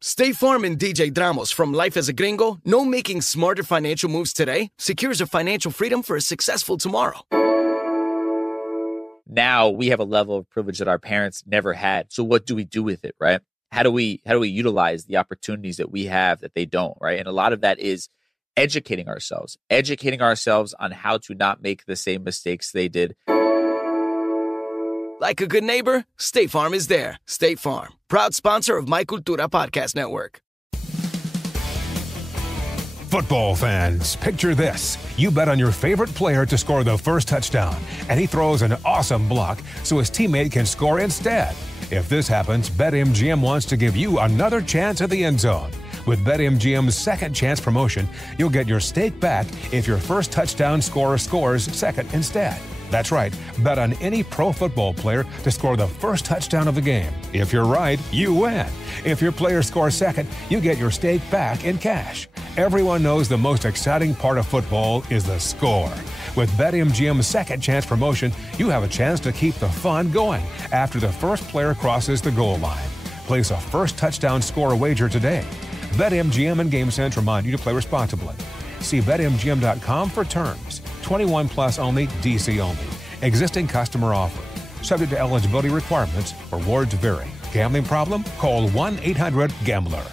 State Farm and DJ Dramos from Life as a Gringo know making smarter financial moves today secures your financial freedom for a successful tomorrow. Now we have a level of privilege that our parents never had. So what do we do with it, right? How do we utilize the opportunities that we have that they don't, right? And a lot of that is educating ourselves on how to not make the same mistakes they did. Like a good neighbor, State Farm is there. State Farm, proud sponsor of My Cultura Podcast Network. Football fans, picture this. You bet on your favorite player to score the first touchdown, and he throws an awesome block so his teammate can score instead. If this happens, BetMGM wants to give you another chance at the end zone. With BetMGM's second chance promotion, you'll get your stake back if your first touchdown scorer scores second instead. That's right, bet on any pro football player to score the first touchdown of the game. If you're right, you win. If your player scores second, you get your stake back in cash. Everyone knows the most exciting part of football is the score. With BetMGM's second chance promotion, you have a chance to keep the fun going after the first player crosses the goal line. Place a first touchdown score wager today. BetMGM and GameSense remind you to play responsibly. See BetMGM.com for terms. 21 plus only, DC only. Existing customer offer. Subject to eligibility requirements. Rewards vary. Gambling problem? Call 1-800-GAMBLER.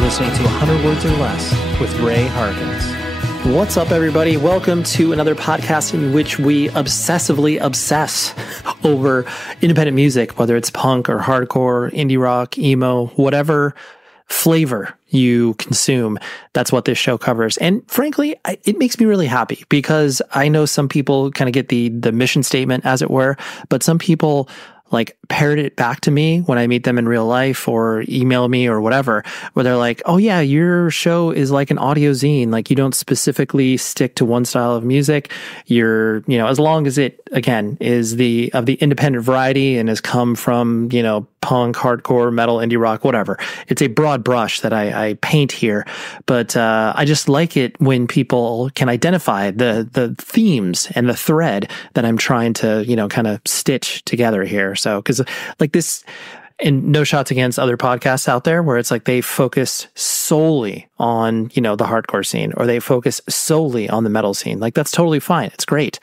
Listening to 100 Words or Less with Ray Harkins. What's up, everybody? Welcome to another podcast in which we obsessively obsess over independent music, whether it's punk or hardcore, indie rock, emo, whatever flavor you consume. That's what this show covers. And frankly, it makes me really happy because I know some people kind of get the mission statement, as it were, but some people like parrot it back to me when I meet them in real life or email me or whatever, where they're like, oh yeah, your show is like an audio zine. Like you don't specifically stick to one style of music. You're, as long as it, again, is of the independent variety and has come from, punk, hardcore, metal, indie rock, whatever. It's a broad brush that I paint here, but I just like it when people can identify the themes and the thread that I'm trying to, kind of stitch together here. So, because like this, and no shots against other podcasts out there where it's like they focus solely on, the hardcore scene or they focus solely on the metal scene. Like that's totally fine. It's great.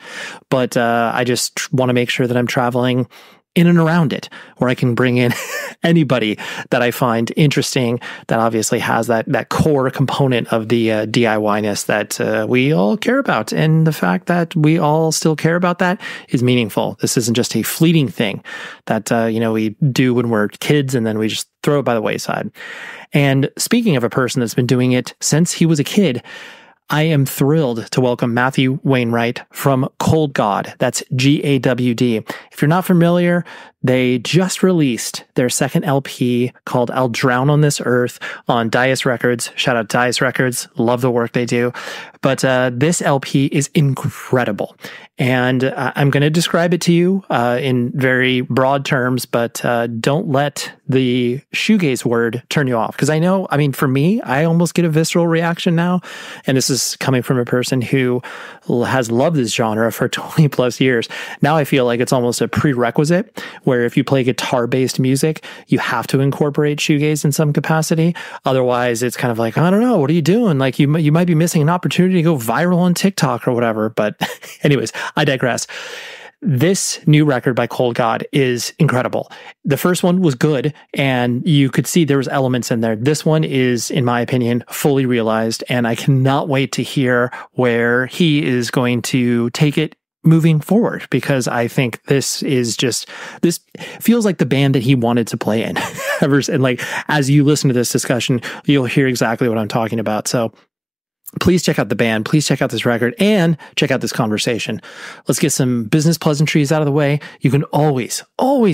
But I just want to make sure that I'm traveling in and around it, where I can bring in anybody that I find interesting that obviously has that core component of the DIY-ness that we all care about. And the fact that we all still care about that is meaningful. This isn't just a fleeting thing that, we do when we're kids and then we just throw it by the wayside. And speaking of a person that's been doing it since he was a kid, I am thrilled to welcome Matthew Wainwright from Gawd. That's Gawd. If you're not familiar, they just released their second LP called I'll Drown on This Earth on Dais Records. Shout out Dais Records. Love the work they do. But this LP is incredible. And I'm going to describe it to you in very broad terms, but don't let the shoegaze word turn you off. Because for me, I almost get a visceral reaction now. And this is coming from a person who has loved this genre for 20 plus years. Now I feel like it's almost a prerequisite where if you play guitar-based music, you have to incorporate shoegaze in some capacity. Otherwise, it's kind of like, I don't know, what are you doing? Like you might be missing an opportunity to go viral on TikTok or whatever. But anyways, I digress. This new record by Gawd is incredible. The first one was good, and you could see there was elements in there. This one is, in my opinion, fully realized, and I cannot wait to hear where he is going to take it moving forward, because I think this feels like the band that he wanted to play in. And like, as you listen to this discussion, you'll hear exactly what I'm talking about. So please check out the band, please check out this record, and check out this conversation. Let's get some business pleasantries out of the way. You can always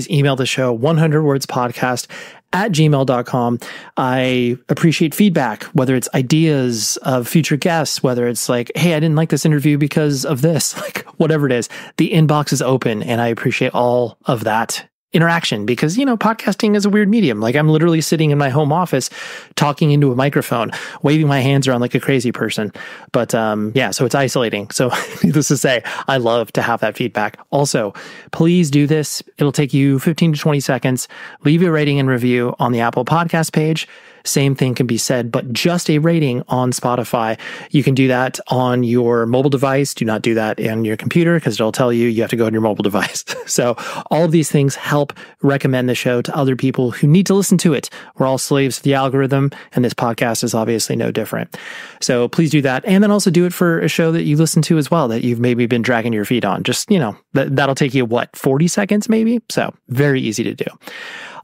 email the show, 100wordspodcast@gmail.com. I appreciate feedback, whether it's ideas of future guests, whether it's like, hey, I didn't like this interview because of this, like whatever it is. The inbox is open, and I appreciate all of that interaction because, podcasting is a weird medium. Like I'm literally sitting in my home office talking into a microphone, waving my hands around like a crazy person. But so it's isolating. So needless to say, I love to have that feedback. Also, please do this. It'll take you 15 to 20 seconds. Leave a rating and review on the Apple Podcast page. Same thing can be said, but just a rating on Spotify. You can do that on your mobile device. Do not do that on your computer because it'll tell you have to go on your mobile device. So all of these things help recommend the show to other people who need to listen to it. We're all slaves to the algorithm, and this podcast is obviously no different. So please do that. And then also do it for a show that you listen to as well that you've maybe been dragging your feet on. Just, that'll take you, 40 seconds maybe? So very easy to do.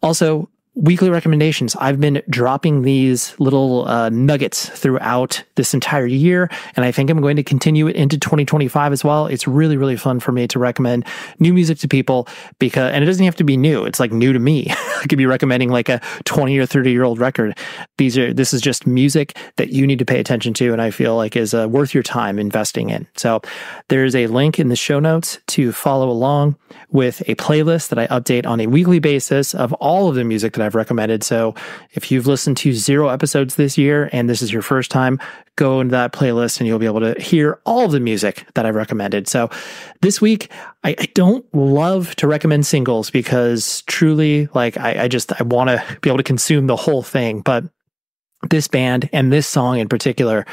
Also, weekly recommendations. I've been dropping these little nuggets throughout this entire year, and I think I'm going to continue it into 2025 as well. It's really, really fun for me to recommend new music to people and it doesn't have to be new. It's like new to me. I could be recommending like a 20 or 30-year-old record. This is just music that you need to pay attention to, and I feel like is worth your time investing in. So there's a link in the show notes to follow along with a playlist that I update on a weekly basis of all of the music that I've recommended. So if you've listened to 0 episodes this year and this is your first time, go into that playlist and you'll be able to hear all of the music that I've recommended. So this week, I don't love to recommend singles because truly, like, I want to be able to consume the whole thing. But this band and this song in particular,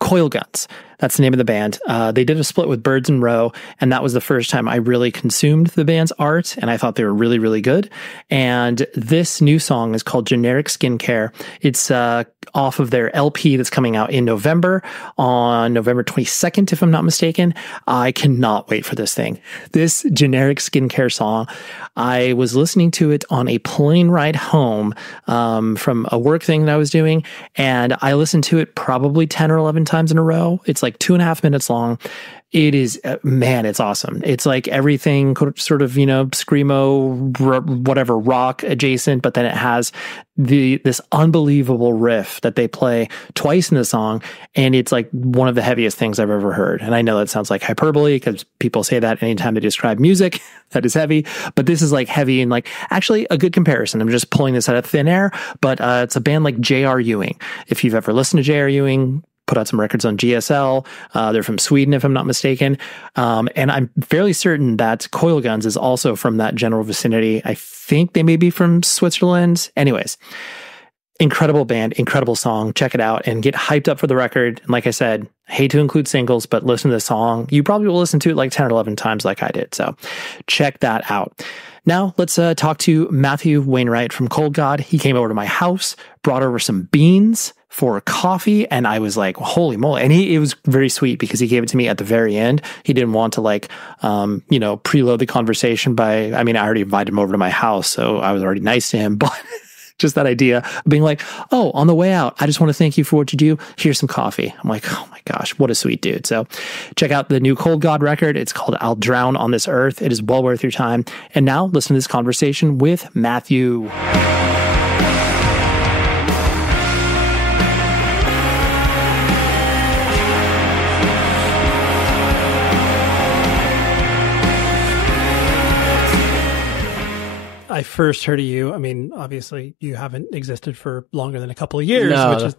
Coil Guns, that's the name of the band. They did a split with Birds and Row, and that was the first time I really consumed the band's art, and I thought they were really, really good. And this new song is called Generic Skincare. It's off of their LP that's coming out in November, on November 22nd, if I'm not mistaken. I cannot wait for this thing. This Generic Skincare song, I was listening to it on a plane ride home from a work thing that I was doing, and I listened to it probably 10 or 11 times in a row. It's like 2.5 minutes long. It is, man, it's awesome. It's like everything sort of, screamo, whatever, rock adjacent, but then it has this unbelievable riff that they play twice in the song, and it's like one of the heaviest things I've ever heard. And I know that sounds like hyperbole because people say that anytime they describe music that is heavy, but this is like heavy and like actually a good comparison. I'm just pulling this out of thin air, but it's a band like J.R. Ewing. If you've ever listened to J.R. Ewing, put out some records on GSL. They're from Sweden, if I'm not mistaken. And I'm fairly certain that Coil Guns is also from that general vicinity. I think they may be from Switzerland. Anyways, incredible band, incredible song. Check it out and get hyped up for the record. And like I said, I hate to include singles, but listen to the song. You probably will listen to it like 10 or 11 times like I did. So check that out. Now, let's talk to Matthew Wainwright from Cold God. He came over to my house, brought over some beans for coffee, and I was like, holy moly. And it was very sweet because he gave it to me at the very end. He didn't want to preload the conversation I already invited him over to my house, so I was already nice to him, but just that idea of being like, oh, on the way out, I just want to thank you for what you do. Here's some coffee. I'm like, oh my gosh, what a sweet dude. So check out the new Cold God record. It's called I'll Drown on This Earth. It is well worth your time. And now listen to this conversation with Matthew. I first heard of you. I mean, obviously, you haven't existed for longer than a couple of years, no,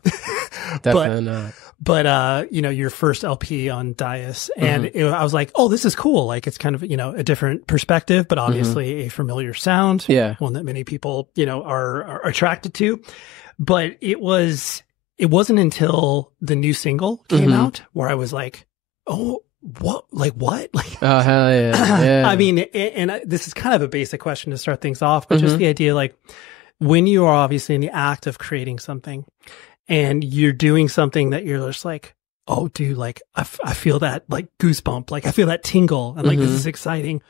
definitely not. But your first LP on Dais, and I was like, oh, this is cool. Like, it's kind of a different perspective, but obviously a familiar sound. Yeah, one that many people are attracted to. But it wasn't until the new single came out where I was like, oh. What? Like what? Like, oh, hell yeah. I mean, and this is kind of a basic question to start things off, but just the idea, like, when you are obviously in the act of creating something and you're doing something that you're just like, oh, dude, like, I feel that, like, goosebump, like, I feel that tingle, and, like, this is exciting.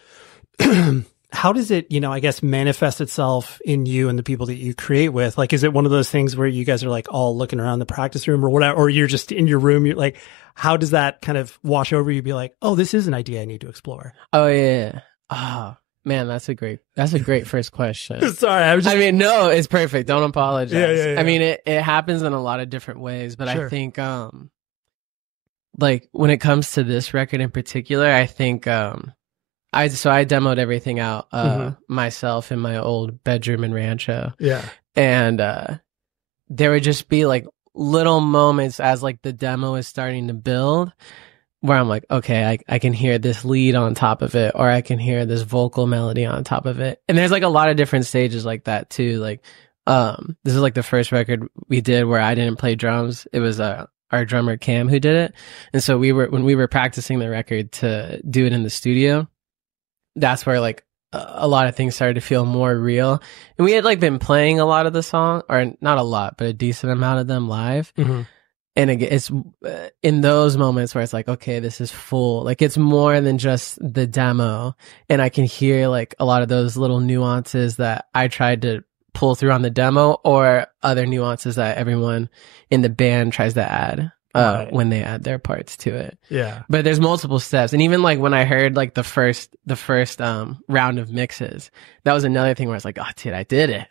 How does it, I guess, manifest itself in you and the people that you create with? Like, is it one of those things where you guys are, like, all looking around the practice room or whatever, or you're just in your room, you're like, how does that kind of wash over you? Be like, oh, this is an idea I need to explore. Oh yeah. Oh man, that's a great first question. Sorry, no, it's perfect. Don't apologize. Yeah. I mean, it happens in a lot of different ways, but Sure. I think, like when it comes to this record in particular, I think, I demoed everything out myself in my old bedroom in Rancho. Yeah. And there would just be like little moments as like the demo is starting to build where I'm like, okay, I can hear this lead on top of it, or I can hear this vocal melody on top of it. And there's like a lot of different stages like that too. Like, this is like the first record we did where I didn't play drums. It was our drummer Cam who did it. And so when we were practicing the record to do it in the studio, that's where like a lot of things started to feel more real. And we had like been playing a lot of the song, or not a lot, but a decent amount of them live. Mm-hmm. And again, it's in those moments where it's like, okay, this is full. Like, it's more than just the demo. And I can hear like a lot of those little nuances that I tried to pull through on the demo, or other nuances that everyone in the band tries to add when they add their parts to it. Yeah. But there's multiple steps. And even like when I heard like the first round of mixes, that was another thing where I was like, oh, dude, I did it.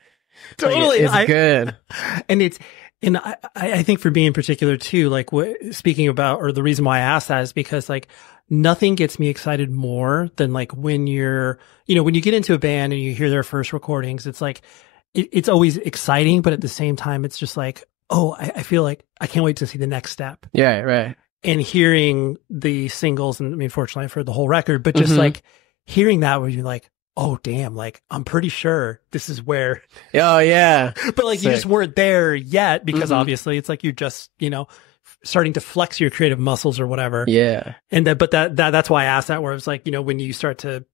Totally. Like, it's good. And I think for me in particular too, like speaking about, or the reason why I asked that is because like nothing gets me excited more than like when you're, when you get into a band and you hear their first recordings, it's like, it's always exciting, but at the same time, it's just like, oh, I feel like I can't wait to see the next step. Yeah, right. And hearing the singles, and I mean, fortunately I've heard the whole record, but just like hearing that where you're like, oh, damn, like, I'm pretty sure this is where. Oh, yeah. But like, you just weren't there yet because obviously it's like you're just, starting to flex your creative muscles or whatever. Yeah. And that's why I asked that, where it's like, when you start to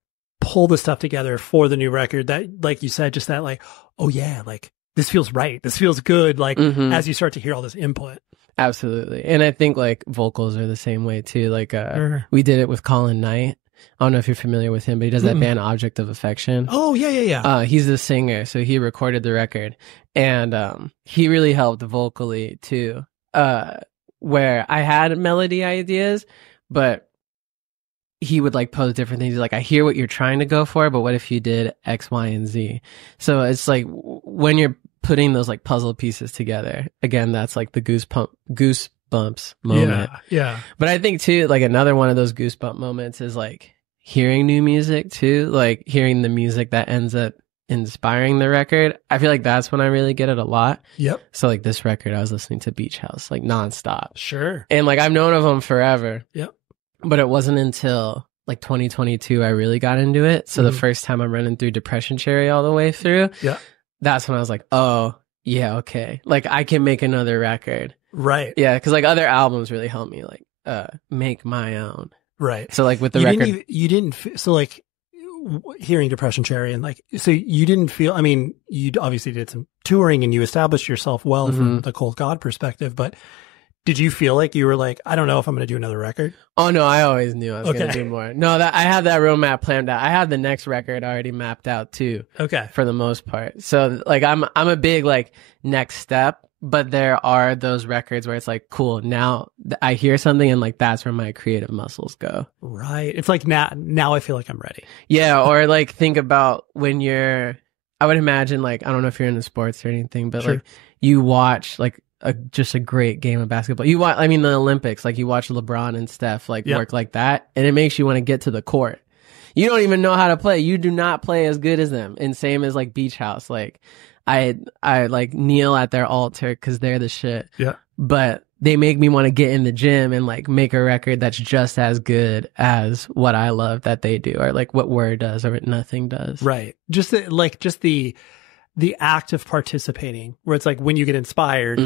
pull the stuff together for the new record, that, like you said, just that like, oh yeah, like this feels right. This feels good. Like as you start to hear all this input. Absolutely. And I think like vocals are the same way too. Like we did it with Colin Knight. I don't know if you're familiar with him, but he does that band Object of Affection. Oh, yeah. He's the singer, so he recorded the record. And he really helped vocally, too, where I had melody ideas, but he would, like, pose different things. He's like, I hear what you're trying to go for, but what if you did X, Y, and Z? So it's like when you're putting those, like, puzzle pieces together, again, that's, like, the goosebumps moment. Yeah. But I think, too, like, another one of those goosebump moments is, like, hearing new music too, like hearing the music that ends up inspiring the record. I feel like that's when I really get it a lot. Yep. So like this record, I was listening to Beach House like nonstop. Sure. And like I've known of them forever. Yep. But it wasn't until like 2022 I really got into it. So the first time I'm running through Depression Cherry all the way through, that's when I was like, oh yeah, okay, like I can make another record. Right. Yeah, because like other albums really helped me like make my own. Right. So like with the record, so like hearing Depression Cherry and like, so you didn't feel, I mean, you obviously did some touring and you established yourself well from the Cold God perspective, but did you feel like you were like, I don't know if I'm going to do another record? Oh no, I always knew I was going to do more. No, I had that roadmap planned out. I had the next record already mapped out too. Okay. For the most part. So like I'm a big like next step. But there are those records where it's like, cool, now I hear something and like that's where my creative muscles go. Right. It's like now I feel like I'm ready. Yeah. Or like think about when I would imagine like, I don't know if you're into sports or anything, but like you watch like just a great game of basketball. You watch, I mean, the Olympics, like you watch LeBron and Steph like work like that and it makes you want to get to the court. You don't even know how to play. You do not play as good as them. And same as like Beach House. Like, I like kneel at their altar because they're the shit. Yeah. But they make me want to get in the gym and like make a record that's just as good as what I love that they do, or like what Word does or what Nothing does. Right. Just the act of participating, where it's like when you get inspired,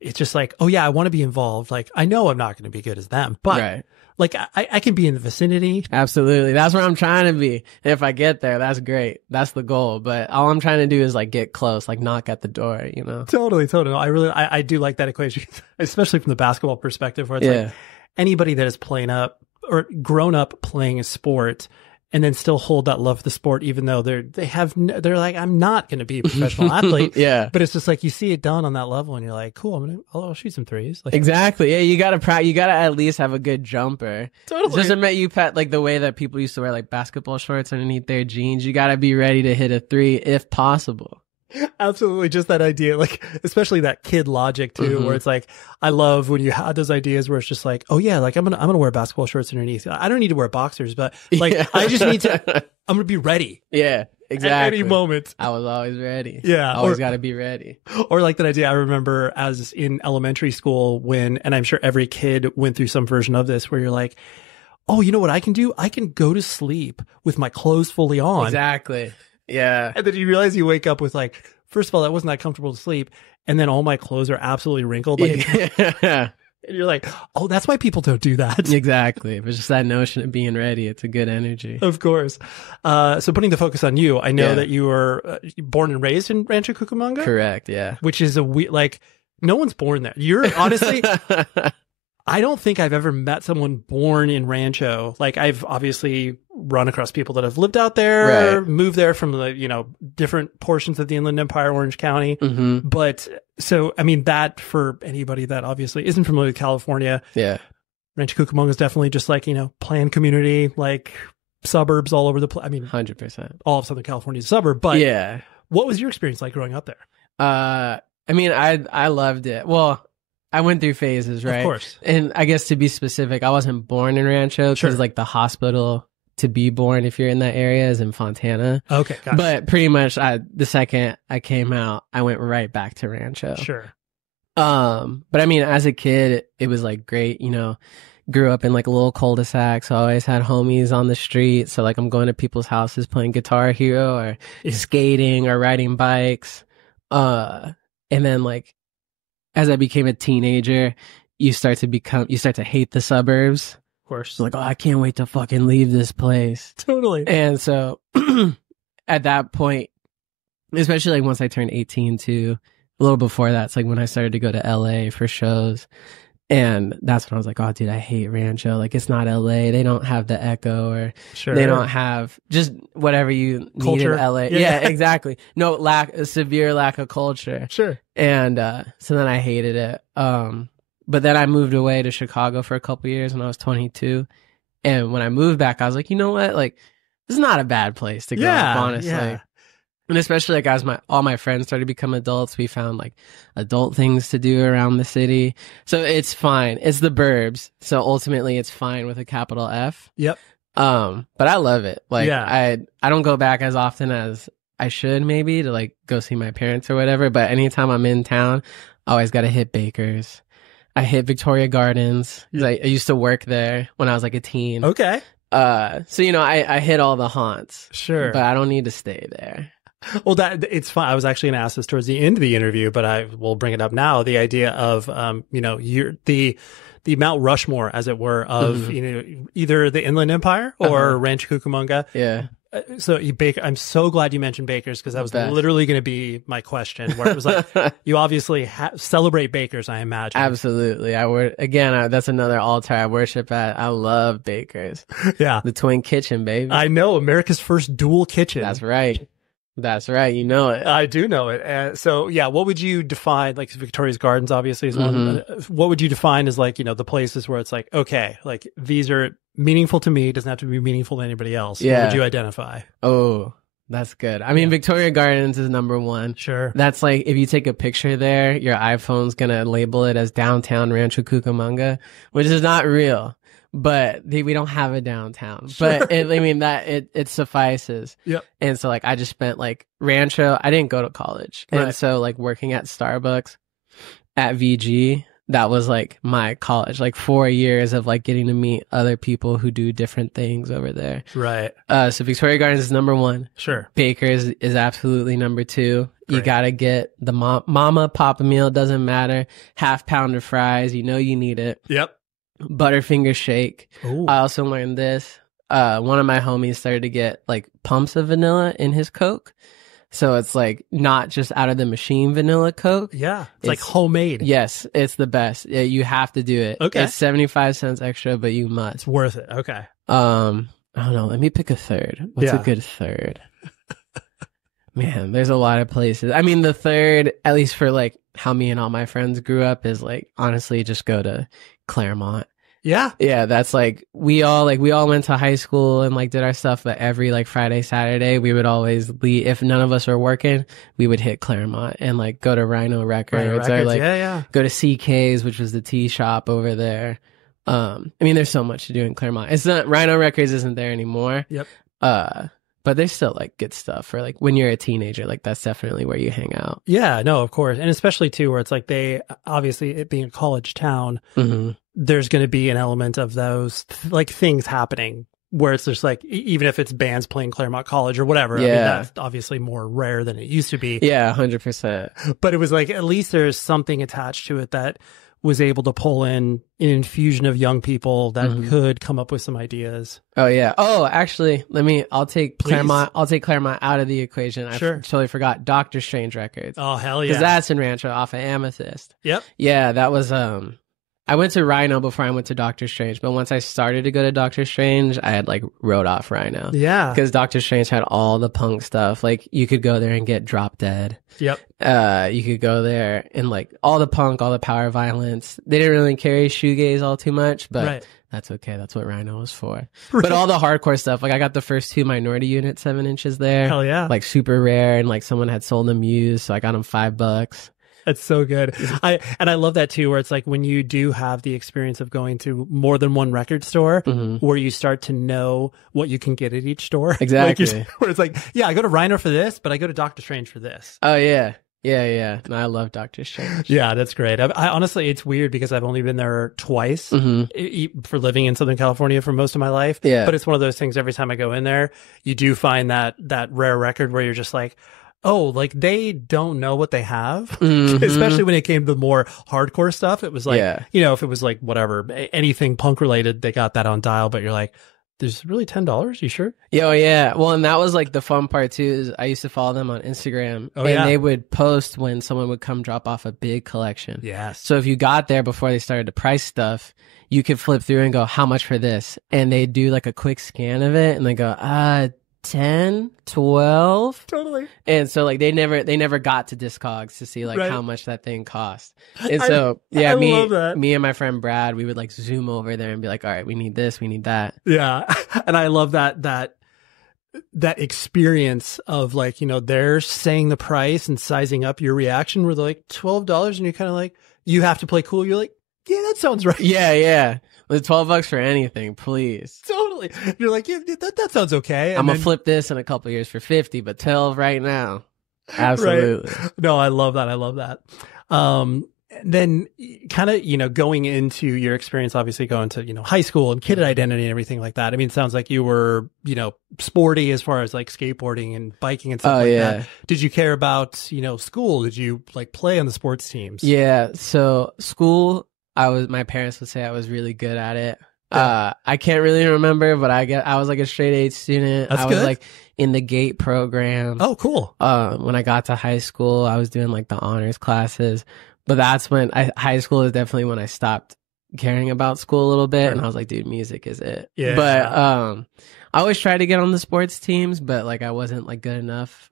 it's just like, oh yeah, I want to be involved. Like I know I'm not going to be good as them, but like I can be in the vicinity. Absolutely. That's where I'm trying to be. And if I get there, that's great. That's the goal. But all I'm trying to do is like get close, like knock at the door, you know? Totally. I do like that equation, especially from the basketball perspective, where it's like anybody that is playing up or grown up playing a sport and then still hold that love for the sport, even though they're like, I'm not going to be a professional athlete. Yeah. But it's just like, you see it done on that level and you're like, cool, I'll shoot some threes. Like, exactly. Yeah. You gotta at least have a good jumper. Totally. Just admit you pet like the way that people used to wear like basketball shorts underneath their jeans. You gotta be ready to hit a three if possible. Absolutely. Just that idea, like, especially that kid logic too, where it's like, I love when you have those ideas where it's just like, oh yeah, like I'm going to wear basketball shorts underneath. I don't need to wear boxers, but like, I just need to, I'm going to be ready. Yeah, exactly. At any moment. I was always ready. Yeah. Always got to be ready. Or like that idea I remember as in elementary school when, and I'm sure every kid went through some version of this where you're like, oh, you know what I can do? I can go to sleep with my clothes fully on. Exactly. Yeah. And then you realize you wake up with like, first of all, that wasn't that comfortable to sleep. And then all my clothes are absolutely wrinkled. Like, yeah. And you're like, oh, that's why people don't do that. Exactly. But just that notion of being ready. It's a good energy. Of course. So putting the focus on you, I know that you were born and raised in Rancho Cucamonga. Correct. Yeah. Which is like, no one's born there. You're honestly... I don't think I've ever met someone born in Rancho. Like I've obviously run across people that have lived out there, moved there from the, different portions of the Inland Empire, Orange County. But so, I mean, that for anybody that obviously isn't familiar with California, Rancho Cucamonga is definitely just like, planned community, like suburbs all over the place. I mean, 100%. All of Southern California is a suburb, but what was your experience like growing up there? I mean, I loved it. Well, I went through phases, right? Of course. And I guess to be specific, I wasn't born in Rancho because like the hospital to be born if you're in that area is in Fontana. Okay, gotcha. But pretty much the second I came out, I went right back to Rancho. Sure. But I mean, as a kid, it was like great, grew up in like a little cul-de-sac, so I always had homies on the street. So like I'm going to people's houses playing Guitar Hero or skating or riding bikes. And then like, as I became a teenager, you start to hate the suburbs. Of course. It's like, oh, I can't wait to fucking leave this place. Totally. And so at that point, especially like once I turned 18 too, a little before that, it's like when I started to go to LA for shows. And that's when I was like, oh, dude, I hate Rancho. Like, it's not LA. They don't have the echo or they don't have just whatever you need in LA. Yeah, exactly. No, a severe lack of culture. Sure. And so then I hated it. But then I moved away to Chicago for a couple years when I was 22. And when I moved back, I was like, you know what? Like, this is not a bad place to grow up, honestly. Yeah. And especially like as all my friends started to become adults, we found like adult things to do around the city. So it's fine. It's the burbs. So ultimately it's fine with a capital F. Yep. But I love it. Like I don't go back as often as I should maybe to like go see my parents or whatever. But anytime I'm in town, I always got to hit Baker's. I hit Victoria Gardens. I used to work there when I was like a teen. Okay. So, I hit all the haunts. Sure. But I don't need to stay there. Well, it's fun. I was actually going to ask this towards the end of the interview, but I will bring it up now. The idea of, you're the Mount Rushmore, as it were, of, either the Inland Empire or Rancho Cucamonga. Yeah. So I'm so glad you mentioned Baker's because that was literally going to be my question. Where it was like, you obviously celebrate Baker's, I imagine. Absolutely. That's another altar I worship at. I love Baker's. Yeah. The Twin Kitchen, baby. I know, America's first dual kitchen. That's right. That's right. You know it. I do know it. So yeah, what would you define, like Victoria's Gardens obviously is one. What would you define as like, the places where it's like, okay, like these are meaningful to me. It doesn't have to be meaningful to anybody else. Yeah. What would you identify? Oh, that's good. I mean, Victoria Gardens is number one. Sure. That's like, if you take a picture there, your iPhone's going to label it as downtown Rancho Cucamonga, which is not real. But we don't have a downtown. Sure. But it suffices. Yep. And so like I just spent like Rancho. I didn't go to college, and so like working at Starbucks at VG, that was like my college. Like 4 years of like getting to meet other people who do different things over there. Right. So Victoria Gardens is number one. Sure. Baker's is absolutely number two. Great. You gotta get the mama papa meal. Doesn't matter. Half pound of fries. You need it. Yep. Butterfinger shake. Ooh. I also learned this. One of my homies started to get like pumps of vanilla in his Coke. So it's like not just out of the machine vanilla Coke. Yeah. It's like homemade. Yes. It's the best. You have to do it. Okay. It's 75 cents extra, but you must. It's worth it. Okay. I don't know. Let me pick a third. What's a good third? Man, there's a lot of places. I mean, the third, at least for like how me and all my friends grew up, is like honestly just go to Claremont. Yeah. Yeah, that's like we all went to high school and like did our stuff, but every like Friday, Saturday, we would always leave. If none of us were working, we would hit Claremont and like go to Rhino Records or like go to CK's, which was the tea shop over there. I mean, there's so much to do in Claremont. It's not Rhino Records isn't there anymore. Yep. But there's still like good stuff for like when you're a teenager, like that's definitely where you hang out. Yeah, no, of course. And especially too, where it's like they obviously it being a college town, there's going to be an element of those like things happening where it's just like, even if it's bands playing Claremont College or whatever, I mean, that's obviously more rare than it used to be. Yeah, 100%. But it was like, at least there's something attached to it that was able to pull in an infusion of young people that could come up with some ideas. Oh yeah. Oh, actually, I'll take Claremont out of the equation. I totally forgot Dr. Strange Records. Oh, hell yeah. Because that's in Rancho off of Amethyst. Yep. Yeah, that was, I went to Rhino before I went to Dr. Strange, but once I started to go to Dr. Strange, I had like wrote off Rhino. Yeah. Because Dr. Strange had all the punk stuff. Like you could go there and get Drop Dead. Yep. You could go there and like all the punk, all the power violence. They didn't really carry shoegaze all too much, but that's okay. That's what Rhino was for. Right. But all the hardcore stuff, like I got the first 2 Minority Unit 7 inches there. Hell yeah. Like super rare, and like someone had sold them used, so I got them $5. That's so good. I love that too, where it's like when you do have the experience of going to more than one record store, where you start to know what you can get at each store. Exactly. Like where it's like, yeah, I go to Rhino for this, but I go to Doctor Strange for this. Oh yeah. Yeah. No, I love Doctor Strange. Yeah, that's great. I honestly, it's weird because I've only been there twice for living in Southern California for most of my life. Yeah. But it's one of those things, every time I go in there, you do find that rare record where you're just like, oh, like they don't know what they have, especially when it came to more hardcore stuff. It was like, you know, if it was like whatever, anything punk related, they got that on dial, but you're like, there's really $10? You sure? Yeah. Well, and that was like the fun part too, is I used to follow them on Instagram and they would post when someone would come drop off a big collection. Yes. So if you got there before they started to price stuff, you could flip through and go, how much for this? And they do like a quick scan of it and they go, 10, 12. Totally. And so like they never got to Discogs to see like how much that thing cost. And so me and my friend Brad, we would like zoom over there and be like, all right, we need this, we need that. Yeah. And I love that experience of like, you know, they're saying the price and sizing up your reaction where they're like $12 and you're kind of like, you have to play cool. You're like, yeah, that sounds right. Yeah. With $12 for anything, please. Totally. You're like, yeah, that sounds okay. I'm going to flip this in a couple years for 50, but 12 right now. Absolutely. Right. No, I love that. Then kind of, you know, going into your experience, obviously going to, you know, high school and kid identity and everything like that. I mean, it sounds like you were, you know, sporty as far as like skateboarding and biking and stuff that. Did you care about, you know, school? Did you like play on the sports teams? Yeah. So school, my parents would say I was really good at it. I can't really remember, but I was like a straight A student. That's I was good. like in the GATE program. Oh, cool. When I got to high school, I was doing like the honors classes, but that's when high school is definitely when I stopped caring about school a little bit. And I was like, dude, music is it. Yeah. But, I always tried to get on the sports teams, but like I wasn't like good enough.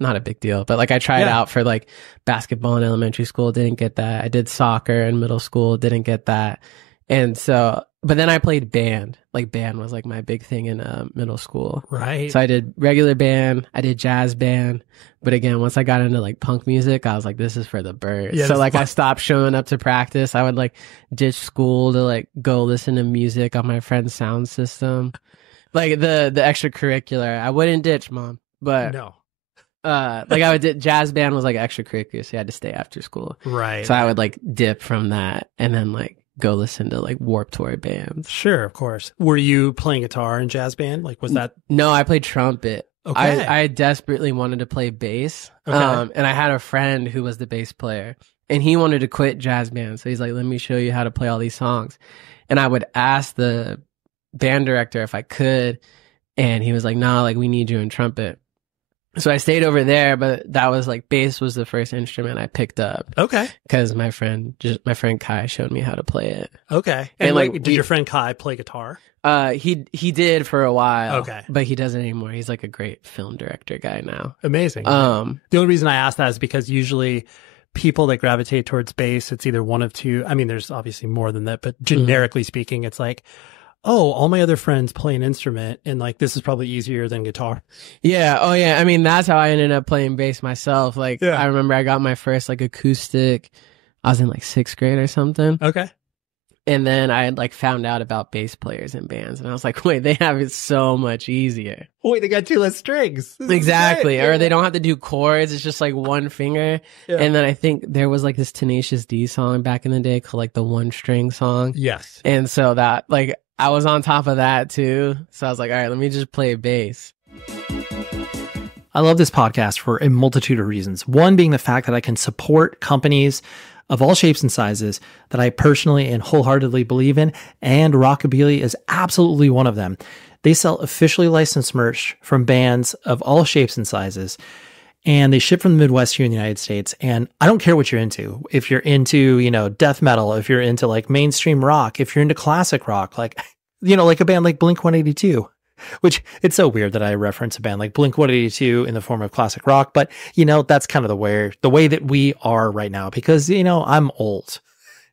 Not a big deal, but like I tried out for like basketball in elementary school, didn't get that. I did soccer in middle school, didn't get that. And so, but then I played band. Like band was like my big thing in middle school. Right. So I did regular band, I did jazz band. But again, once I got into like punk music, I was like, this is for the birds. Yeah, so like I stopped showing up to practice. I would like ditch school to like go listen to music on my friend's sound system. Like the extracurricular. I wouldn't ditch, Mom. But no. Like I would jazz band was like extracurricular, so you had to stay after school. Right. So I would like dip from that and then like go listen to like Warped Tour bands. Sure, of course. Were you playing guitar in jazz band? Like was that? No, I played trumpet. Okay. I desperately wanted to play bass. Okay. And I had a friend who was the bass player and he wanted to quit jazz band. So he's like, let me show you how to play all these songs. And I would ask the band director if I could. And he was like, nah, like we need you in trumpet. So I stayed over there, but that was like bass was the first instrument I picked up. Okay. Because my friend Kai showed me how to play it. Okay. And like, did your friend Kai play guitar? He did for a while. Okay. But he doesn't anymore. He's like a great film director guy now. Amazing. The only reason I asked that is because usually people that gravitate towards bass, it's either one of two. I mean, there's obviously more than that, but generically speaking, it's like, oh, all my other friends play an instrument and like this is probably easier than guitar. Yeah. Oh, yeah. I mean, that's how I ended up playing bass myself. Like, I remember I got my first like acoustic. I was in like 6th grade or something. Okay. And then I had like found out about bass players in bands, and I was like, wait, they have it so much easier. Wait, they got 2 less strings. Exactly. Or they don't have to do chords. It's just like one finger. Yeah. And then I think there was like this Tenacious D song back in the day called like the One String Song. Yes. And so that like I was on top of that too. So I was like, all right, let me just play bass. I love this podcast for a multitude of reasons. One being the fact that I can support companies of all shapes and sizes that I personally and wholeheartedly believe in, and Rockabilly is absolutely one of them. They sell officially licensed merch from bands of all shapes and sizes, and they ship from the Midwest here in the United States. And I don't care what you're into. If you're into, death metal, if you're into like mainstream rock, if you're into classic rock, like, like a band like Blink-182. Which it's so weird that I reference a band like Blink-182 in the form of classic rock, but that's kind of the way that we are right now because I'm old.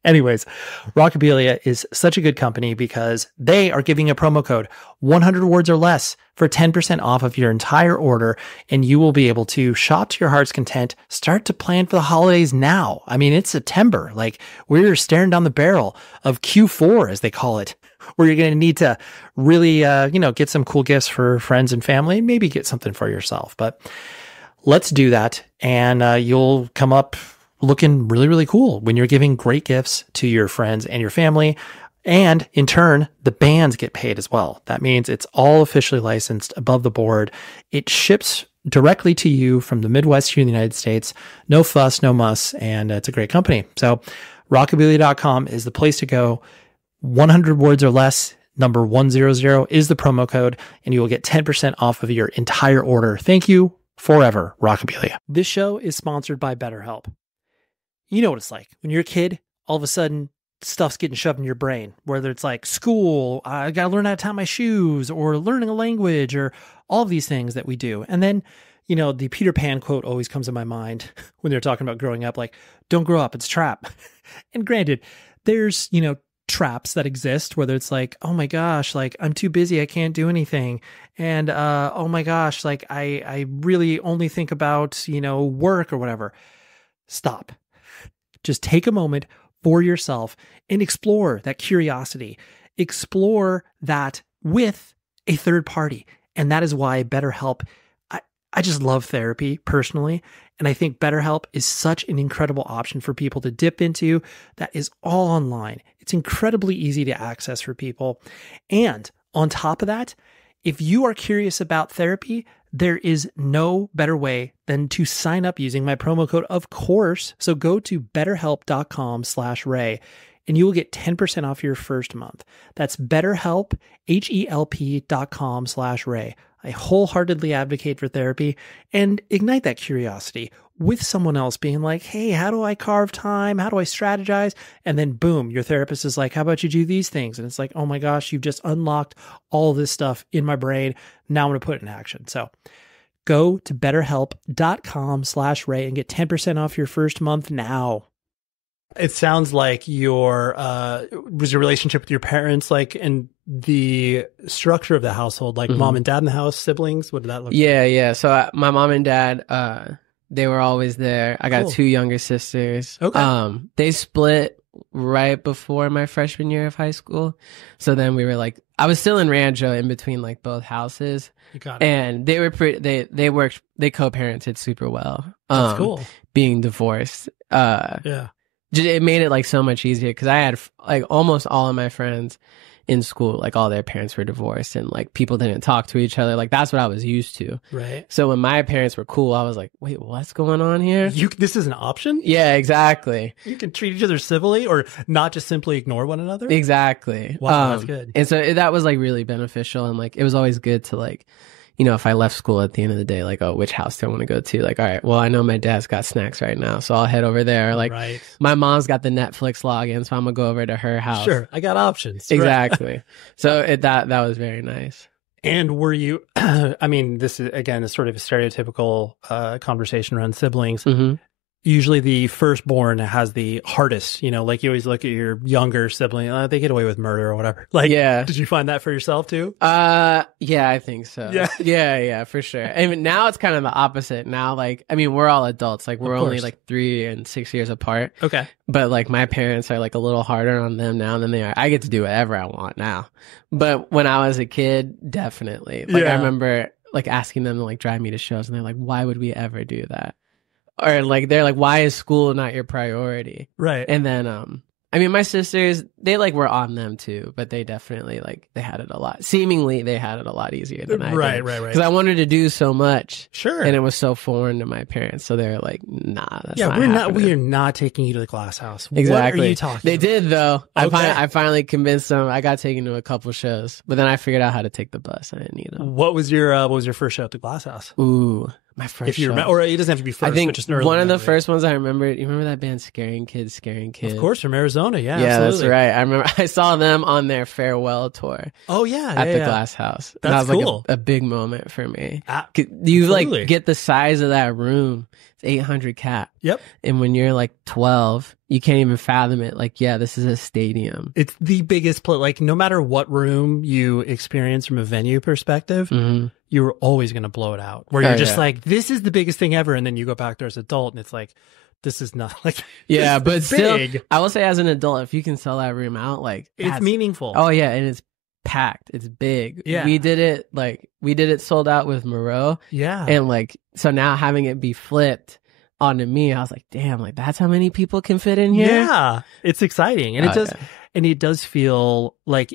Anyways, Rockabilia is such a good company because they are giving a promo code 100 words or less for 10% off of your entire order, and you will be able to shop to your heart's content, start to plan for the holidays now. I mean, it's September. Like, we're staring down the barrel of Q4, as they call it, where you're going to need to really, get some cool gifts for friends and family, and maybe get something for yourself. But let's do that, and you'll come up looking really, really cool when you're giving great gifts to your friends and your family. And in turn, the bands get paid as well. That means it's all officially licensed above the board. It ships directly to you from the Midwest here in the United States. No fuss, no muss, and it's a great company. So rockabilia.com is the place to go. 100 words or less, number 100 is the promo code, and you will get 10% off of your entire order. Thank you forever, Rockabilia. This show is sponsored by BetterHelp. You know what it's like when you're a kid, all of a sudden stuff's getting shoved in your brain, whether it's like school, I got to learn how to tie my shoes, or learning a language, or all of these things that we do. And then, the Peter Pan quote always comes to my mind when they're talking about growing up, like, don't grow up, it's a trap. And granted, there's, traps that exist, whether it's like, oh my gosh, like I'm too busy, I can't do anything. And, oh my gosh, like I really only think about, work or whatever. Stop. Just take a moment for yourself and explore that curiosity. Explore that with a third party. And that is why BetterHelp, I just love therapy personally. And I think BetterHelp is such an incredible option for people to dip into that is all online. It's incredibly easy to access for people. And on top of that, if you are curious about therapy, there is no better way than to sign up using my promo code, of course. So go to betterhelp.com/Ray and you will get 10% off your first month. That's BetterHelp, HELP.com/Ray. I wholeheartedly advocate for therapy and ignite that curiosity with someone else being like, hey, how do I carve time? How do I strategize? And then boom, your therapist is like, how about you do these things? And it's like, oh my gosh, you've just unlocked all this stuff in my brain. Now I'm going to put it in action. So go to betterhelp.com/Ray and get 10% off your first month now. It sounds like was your relationship with your parents like, and the structure of the household, like mom and dad in the house, siblings? What did that look like? Yeah. So my mom and dad, they were always there. I got 2 younger sisters. Okay. They split right before my freshman year of high school. So then we were like, I was still in Rancho in between like both houses. Got it. And they were they co-parented super well. That's cool. Being divorced. Yeah. It made it like so much easier because I had like almost all of my friends in school, like all their parents were divorced and like people didn't talk to each other. Like that's what I was used to. Right. So when my parents were cool, I was like, wait, what's going on here? This is an option? Yeah, exactly. You can treat each other civilly or not just simply ignore one another? Exactly. Wow, that's good. And so that was like really beneficial. And like, it was always good to like, if I left school at the end of the day, like, oh, which house do I want to go to? Like, all right, well, I know my dad's got snacks right now, so I'll head over there. Like, right. My mom's got the Netflix login, so I'm going to go over to her house. Sure, I got options. Exactly. Right. So that was very nice. And were you, I mean, this is, again, is sort of a stereotypical conversation around siblings. Mm-hmm. usually the firstborn has the hardest, like you always look at your younger sibling, they get away with murder or whatever. Like, yeah. Did you find that for yourself too? Yeah, I think so. Yeah. Yeah, for sure. And now it's kind of the opposite. Now, we're all adults. Like, we're only 3 and 6 years apart. Okay. But my parents are a little harder on them now than they are. I get to do whatever I want now. But when I was a kid, definitely. I remember asking them to drive me to shows, and they're like, why would we ever do that? Or they're like, why is school not your priority? Right. And then my sisters, they were on them too, but they definitely they had it a lot. Seemingly they had it a lot easier than I did. Right. Because I wanted to do so much. Sure. And it was so foreign to my parents. So they were like, nah, that's not happening. We are not taking you to the glass house. Exactly. What are you talking They about? did though. Okay. I finally convinced them. I got taken to a couple shows, but then I figured out how to take the bus. I didn't need them. What was your first show at the glass house? Ooh. My first if you show. remember, or it doesn't have to be first. I think but just an early one of the memory. first ones I remember. You remember that band, Scaring Kids? Of course, from Arizona. Yeah, yeah, absolutely. that's right. I remember I saw them on their farewell tour. Oh yeah, at the Glass House. That's that was cool. a big moment for me. You Absolutely. get the size of that room. It's 800 cap. Yep. And when you're 12, you can't even fathom it. This is a stadium. It's the biggest place. No matter what room you experience from a venue perspective, you're always going to blow it out. Where you're just this is the biggest thing ever, and then you go back there as an adult, and it's this is not yeah, but still, big. I will say as an adult, if you can sell that room out, it's meaningful. Oh yeah, and it's packed. It's big. Yeah, we did it sold out with Moreau. Yeah, and so now having it be flipped onto me, I was like, damn, that's how many people can fit in here. Yeah, it's exciting, and it does. Yeah. And it does feel look,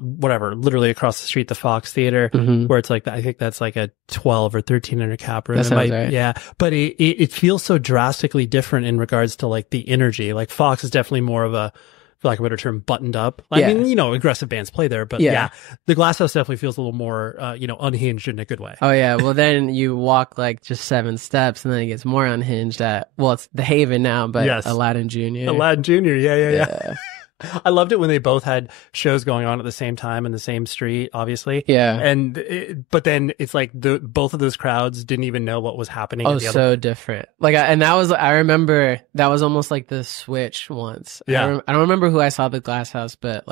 whatever, literally across the street, the Fox Theater, where it's I think that's a 12 or 1300 cap room. That sounds right. Yeah. But it feels so drastically different in regards to the energy. Fox is definitely more of a, for lack of a better term, buttoned up. I mean, aggressive bands play there, but the Glass House definitely feels a little more, unhinged in a good way. Oh yeah. Well, then you walk just 7 steps, and then it gets more unhinged it's the Haven now, but Aladdin Jr. Aladdin Jr. Yeah. I loved it when they both had shows going on at the same time in the same street, obviously. Yeah. But then it's both of those crowds didn't even know what was happening. Oh, so different. And that was, I remember that was almost the switch once. Yeah. I don't remember who I saw at the Glass House, but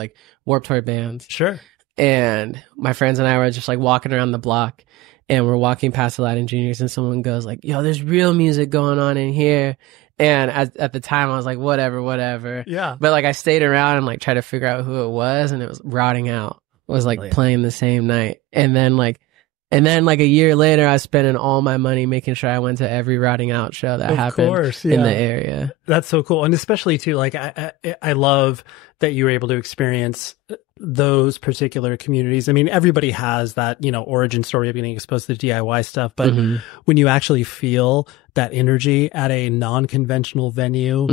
Warped Tour bands. Sure. And my friends and I were just walking around the block, and we're walking past Aladdin Juniors, and someone goes yo, there's real music going on in here. And at the time, I was like, whatever. Yeah. But I stayed around and tried to figure out who it was, and it was Rotting Out. It was playing the same night. And then a year later, I was spending all my money making sure I went to every Rotting Out show that happened in the area. That's so cool. And especially too, I love that you were able to experience those particular communities. I mean, everybody has that, origin story of getting exposed to the DIY stuff, but when you actually feel that energy at a non-conventional venue,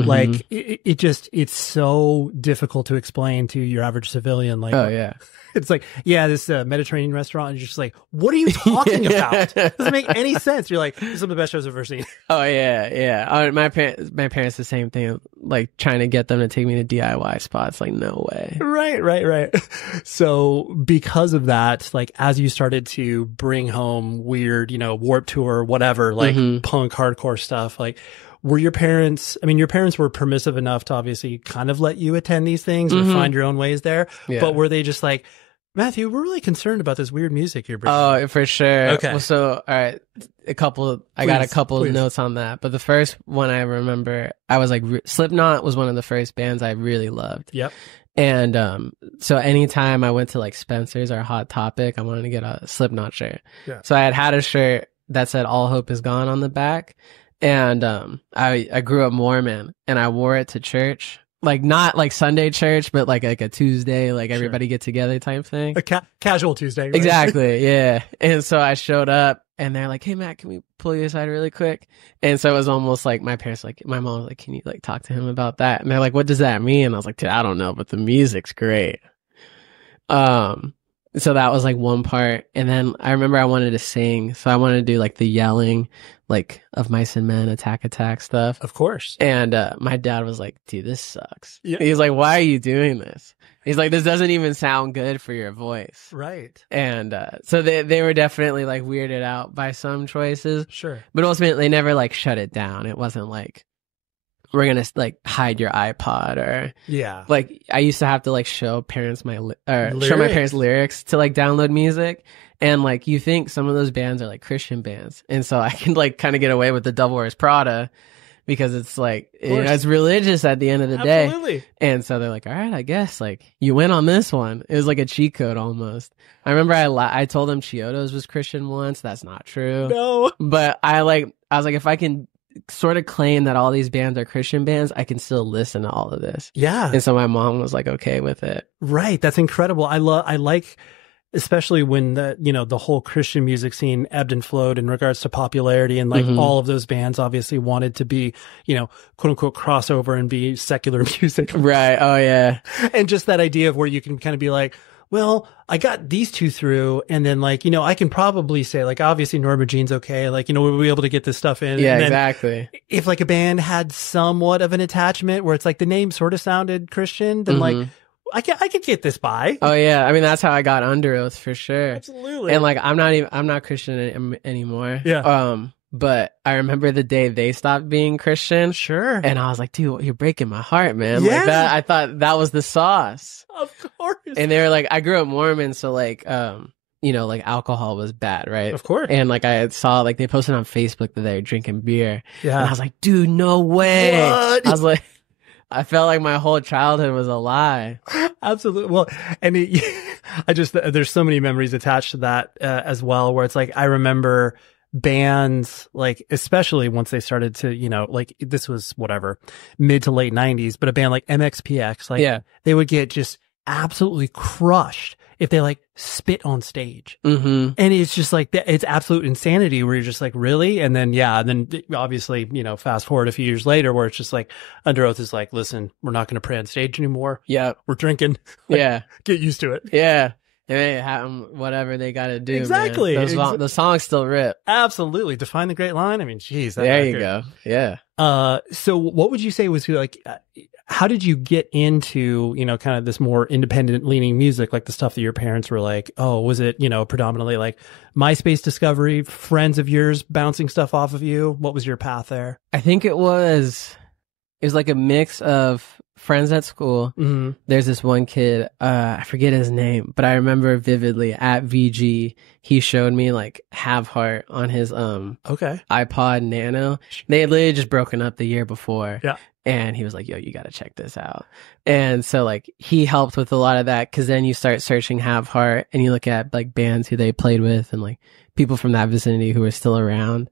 it's so difficult to explain to your average civilian. Oh yeah. It's this Mediterranean restaurant, and you're just what are you talking about? Doesn't make any sense. You're this is some of the best shows I've ever seen. Oh yeah. My parents the same thing, trying to get them to take me to DIY spots. No way. Right. So because of that, as you started to bring home weird, Warped Tour, whatever, punk hardcore stuff, were your parents, your parents were permissive enough to obviously kind of let you attend these things and find your own ways there, but were they just Matthew, we're really concerned about this weird music you're bringing? Oh, for sure. Okay. Well, so, all right, I got a couple of notes on that, but the first one I remember, I was Slipknot was one of the first bands I really loved. Yep. And so anytime I went to Spencer's or Hot Topic, I wanted to get a Slipknot shirt. Yeah. So I had a shirt that said "All Hope Is Gone" on the back, and I grew up Mormon, and I wore it to church. Not Sunday church, but a Tuesday, everybody get together type thing. A casual Tuesday. Right? Exactly, yeah. And so I showed up, and they're like, "Hey, Matt, can we pull you aside really quick?" And so it was almost my parents, my mom was like, "Can you talk to him about that?" And they're like, "What does that mean?" And I was like, "I don't know, but the music's great." So that was like one part. And then I remember I wanted to sing. So I wanted to do like the yelling, like of Mice and Men, Attack stuff. Of course. And my dad was like, dude, this sucks. Yeah. He's like, why are you doing this? He's like, this doesn't even sound good for your voice. Right. And so they were definitely like weirded out by some choices. Sure. But ultimately, they never like shut it down. It wasn't like, we're going to like hide your iPod or like I used to have to like show my parents lyrics to like download music. And like you think some of those bands are like Christian bands. And so I can like kind of get away with the Devil Wears Prada because it's like, it's religious at the end of the day. And so they're like, all right, I guess like you win on this one. It was like a cheat code almost. I remember I told them Chiodos was Christian once. That's not true. No. But I was like, if I can sort of claim that all these bands are Christian bands, I can still listen to all of this. Yeah. And so my mom was like okay with it. Right. That's incredible. I like, especially when the whole Christian music scene ebbed and flowed in regards to popularity, and like all of those bands obviously wanted to be, quote unquote crossover and be secular music. Right. Oh yeah. And just that idea of where you can kind of be like, well, I got these two through, and then like, I can probably say like, obviously Norma Jean's okay. Like, we'll be able to get this stuff in. Yeah, and then exactly. If like a band had somewhat of an attachment where it's like the name sort of sounded Christian, then like, I could get this by. Oh yeah. I mean, that's how I got Under Oath for sure. Absolutely. And like, I'm not Christian anymore. Yeah. But I remember the day they stopped being Christian. Sure. And I was like, dude, you're breaking my heart, man. Yeah. Like that, I thought that was the sauce. Of course. And they were like, I grew up Mormon, so like, like alcohol was bad, right? Of course. And like I saw like they posted on Facebook that they were drinking beer. Yeah. And I was like, dude, no way. What? I was like, I felt like my whole childhood was a lie. Absolutely. Well, and there's so many memories attached to that as well, where it's like, I remember bands, like, especially once they started to, like this was whatever, mid to late 90s, but a band like MXPX, like they would get just absolutely crushed if they like spit on stage. And it's just like, it's absolute insanity where you're just like, really? And then, obviously, fast forward a few years later where it's just like, Under Oath is like, listen, we're not going to pray on stage anymore. Yeah. We're drinking. Like, get used to it. Yeah. They have whatever they got to do. Exactly. The songs still rip. Absolutely. Define the great line. I mean, geez. There you go. Yeah. So what would you say was like, how did you get into, kind of this more independent leaning music, like the stuff that your parents were like, oh, was it, predominantly like MySpace discovery, friends of yours bouncing stuff off of you? What was your path there? I think it was like a mix of friends at school. There's this one kid, I forget his name, but I remember vividly at VG, he showed me like Have Heart on his iPod Nano. They had literally just broken up the year before. Yeah. And he was like, yo, you got to check this out. And so like he helped with a lot of that, because then you start searching Have Heart and you look at like bands who they played with and like people from that vicinity who are still around.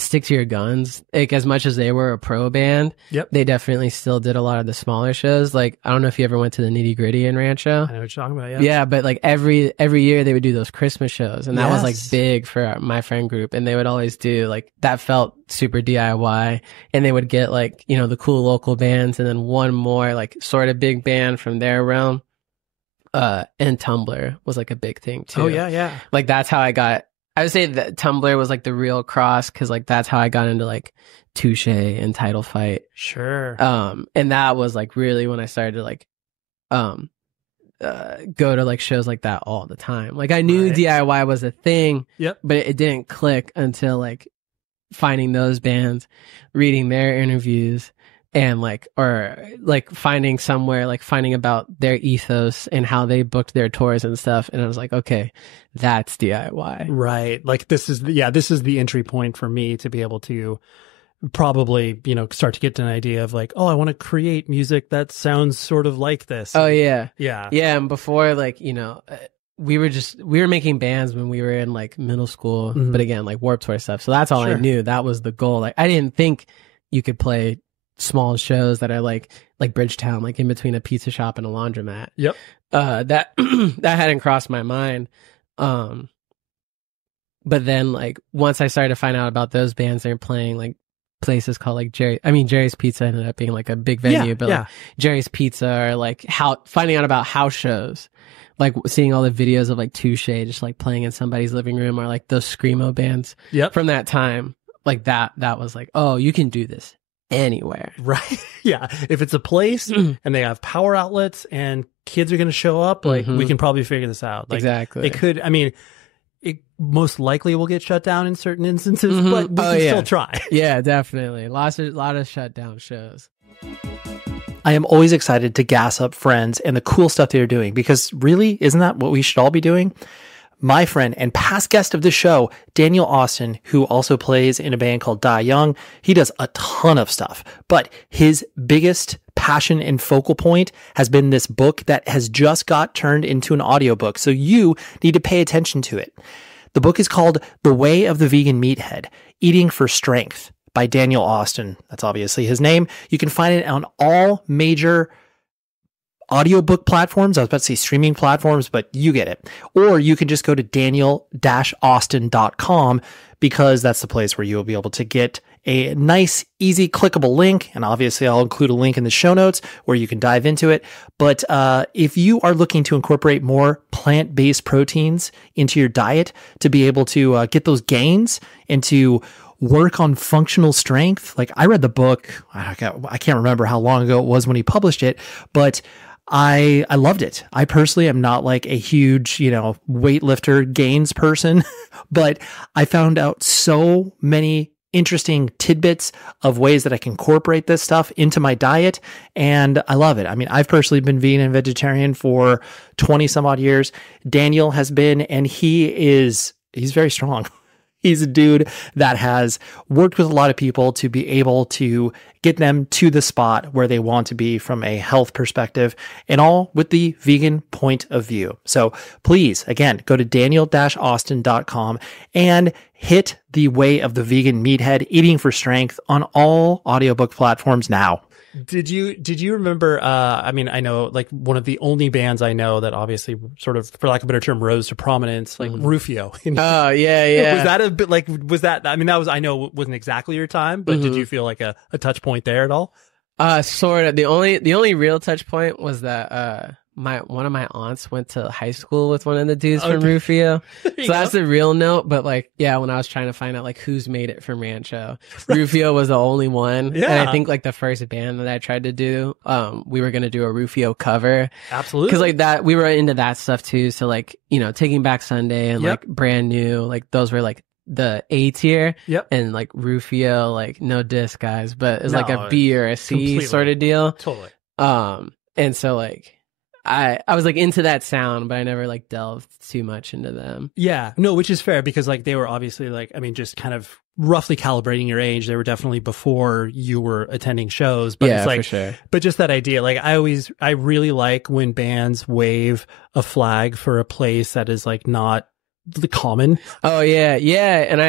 Stick to Your Guns, like as much as they were a pro band, they definitely still did a lot of the smaller shows. Like, I don't know if you ever went to the Nitty Gritty in Rancho. I know what you're talking about, Yeah, but like every year they would do those Christmas shows, and that was like big for my friend group. And they would always do like, that felt super DIY, and they would get like, the cool local bands and then one more like sort of big band from their realm. And Tumblr was like a big thing too. Oh yeah. Like that's how I would say that Tumblr was like the real cross, because like that's how I got into like Touche and Title Fight. Sure. And that was like really when I started to like go to like shows like that all the time. Like I knew DIY was a thing, but it didn't click until like finding those bands, reading their interviews, and finding about their ethos and how they booked their tours and stuff. And I was like, okay, that's DIY. Right. Like this is the entry point for me to be able to probably, start to get an idea of like, oh, I want to create music that sounds sort of like this. Oh yeah. Yeah. Yeah. And before, like, we were making bands when we were in like middle school, but again, like Warped Tour stuff. So that's all I knew. That was the goal. Like I didn't think you could play small shows that are like Bridgetown, like in between a pizza shop and a laundromat. Yep. That hadn't crossed my mind. But then like once I started to find out about those bands, they're playing like places called like Jerry's Pizza ended up being like a big venue, like Jerry's Pizza, or like finding out about house shows. like seeing all the videos of like Touche just like playing in somebody's living room, or like those screamo bands from that time, like that was like, oh, you can do this anywhere. Right. Yeah. If it's a place and they have power outlets and kids are going to show up, like we can probably figure this out. Like, exactly. It could, I mean, it most likely will get shut down in certain instances, but we can still try. Yeah, definitely. A lot of shutdown shows. I am always excited to gas up friends and the cool stuff they're doing, because really, isn't that what we should all be doing? My friend and past guest of the show, Daniel Austin, who also plays in a band called Die Young, he does a ton of stuff, but his biggest passion and focal point has been this book that has just got turned into an audiobook. So you need to pay attention to it. The book is called The Way of the Vegan Meathead, Eating for Strength, by Daniel Austin. That's obviously his name. You can find it on all major audiobook platforms. I was about to say streaming platforms, but you get it. Or you can just go to daniel-austin.com, because that's the place where you'll be able to get a nice, easy, clickable link. And obviously I'll include a link in the show notes where you can dive into it. But if you are looking to incorporate more plant-based proteins into your diet to be able to get those gains and to work on functional strength. Like, I read the book, I can't remember how long ago it was when he published it, but I loved it. I personally am not like a huge, weightlifter gains person, but I found out so many interesting tidbits of ways that I can incorporate this stuff into my diet, and I love it. I mean, I've personally been vegan and vegetarian for 20 some odd years. Daniel has been, and he's very strong. He's a dude that has worked with a lot of people to be able to get them to the spot where they want to be from a health perspective, and all with the vegan point of view. So please, again, go to daniel-austin.com and hit The Way of the Vegan Meathead, Eating for Strength, on all audiobook platforms now. Did you remember, I mean, I know like one of the only bands I know that obviously sort of, for lack of a better term, rose to prominence, like Rufio. Oh, yeah. Was that a bit like, I mean, that was, I know it wasn't exactly your time, but did you feel like a touch point there at all? Sort of. The only real touch point was that, one of my aunts went to high school with one of the dudes from Rufio. So that's the real note. But like, yeah, when I was trying to find out like who's made it from Rancho, Rufio was the only one. Yeah. And I think like the first band that I tried to do, we were going to do a Rufio cover. Absolutely. Cause like that, we were into that stuff too. So like, Taking Back Sunday and like Brand New, like those were like the A tier. Yep. And like Rufio, like no diss guys, but it's like a B or a C completely. Sort of deal. Totally. And so like, I was like into that sound, but I never like delved too much into them. Yeah, no, which is fair, because like they were obviously like, I mean, just kind of roughly calibrating your age. They were definitely before you were attending shows, but yeah, it's like, for sure. But just that idea, like I really like when bands wave a flag for a place that is like not the common. Oh yeah. And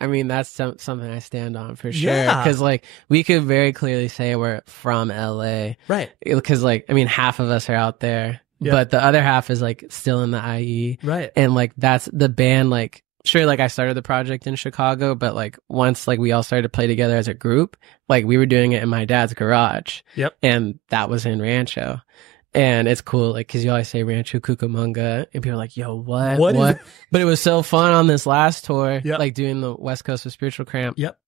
I mean, that's something I stand on for sure. Yeah. Because, like, we could very clearly say we're from LA. Right. Because, like, I mean, half of us are out there, but the other half is, like, still in the IE. Right. And, like, that's the band, like, sure, like, I started the project in Chicago, but, like, once, like, we all started to play together as a group, like, we were doing it in my dad's garage. Yep. And that was in Rancho. And it's cool, like, because you always say Rancho Cucamonga, and people are like, yo, what? But it was so fun on this last tour, like doing the West Coast of Spiritual Cramp. Yep.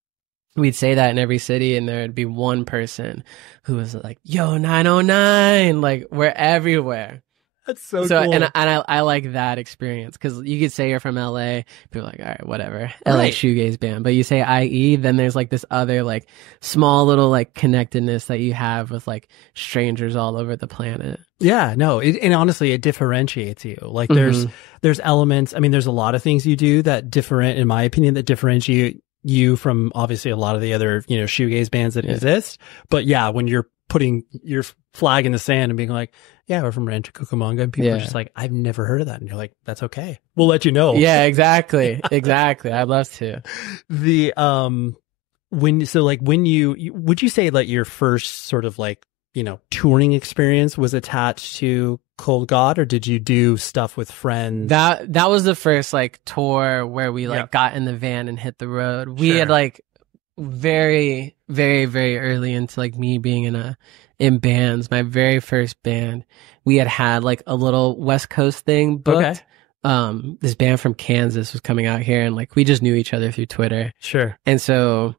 We'd say that in every city, and there'd be one person who was like, yo, 909, like, we're everywhere. That's so cool. And I like that experience, because you could say you're from LA, people are like, all right, whatever, LA shoegaze band. But you say IE, then there's like this other like small little like connectedness that you have with like strangers all over the planet. Yeah, no, and honestly, it differentiates you. Like there's elements. I mean, there's a lot of things you do that in my opinion, that differentiate you from obviously a lot of the other shoegaze bands that exist. But yeah, when you're putting your flag in the sand and being like, yeah, we're from Rancho Cucamonga, and people are just like, I've never heard of that. And you're like, that's okay. We'll let you know. Yeah, exactly. I'd love to. When you would you say that your first sort of like, touring experience was attached to Cold God, or did you do stuff with friends? That was the first like tour where we like got in the van and hit the road. We had like very, very, very early into like me being in in bands. My very first band, we had like a little West Coast thing booked. Okay. This band from Kansas was coming out here, and like we just knew each other through Twitter. Sure. And so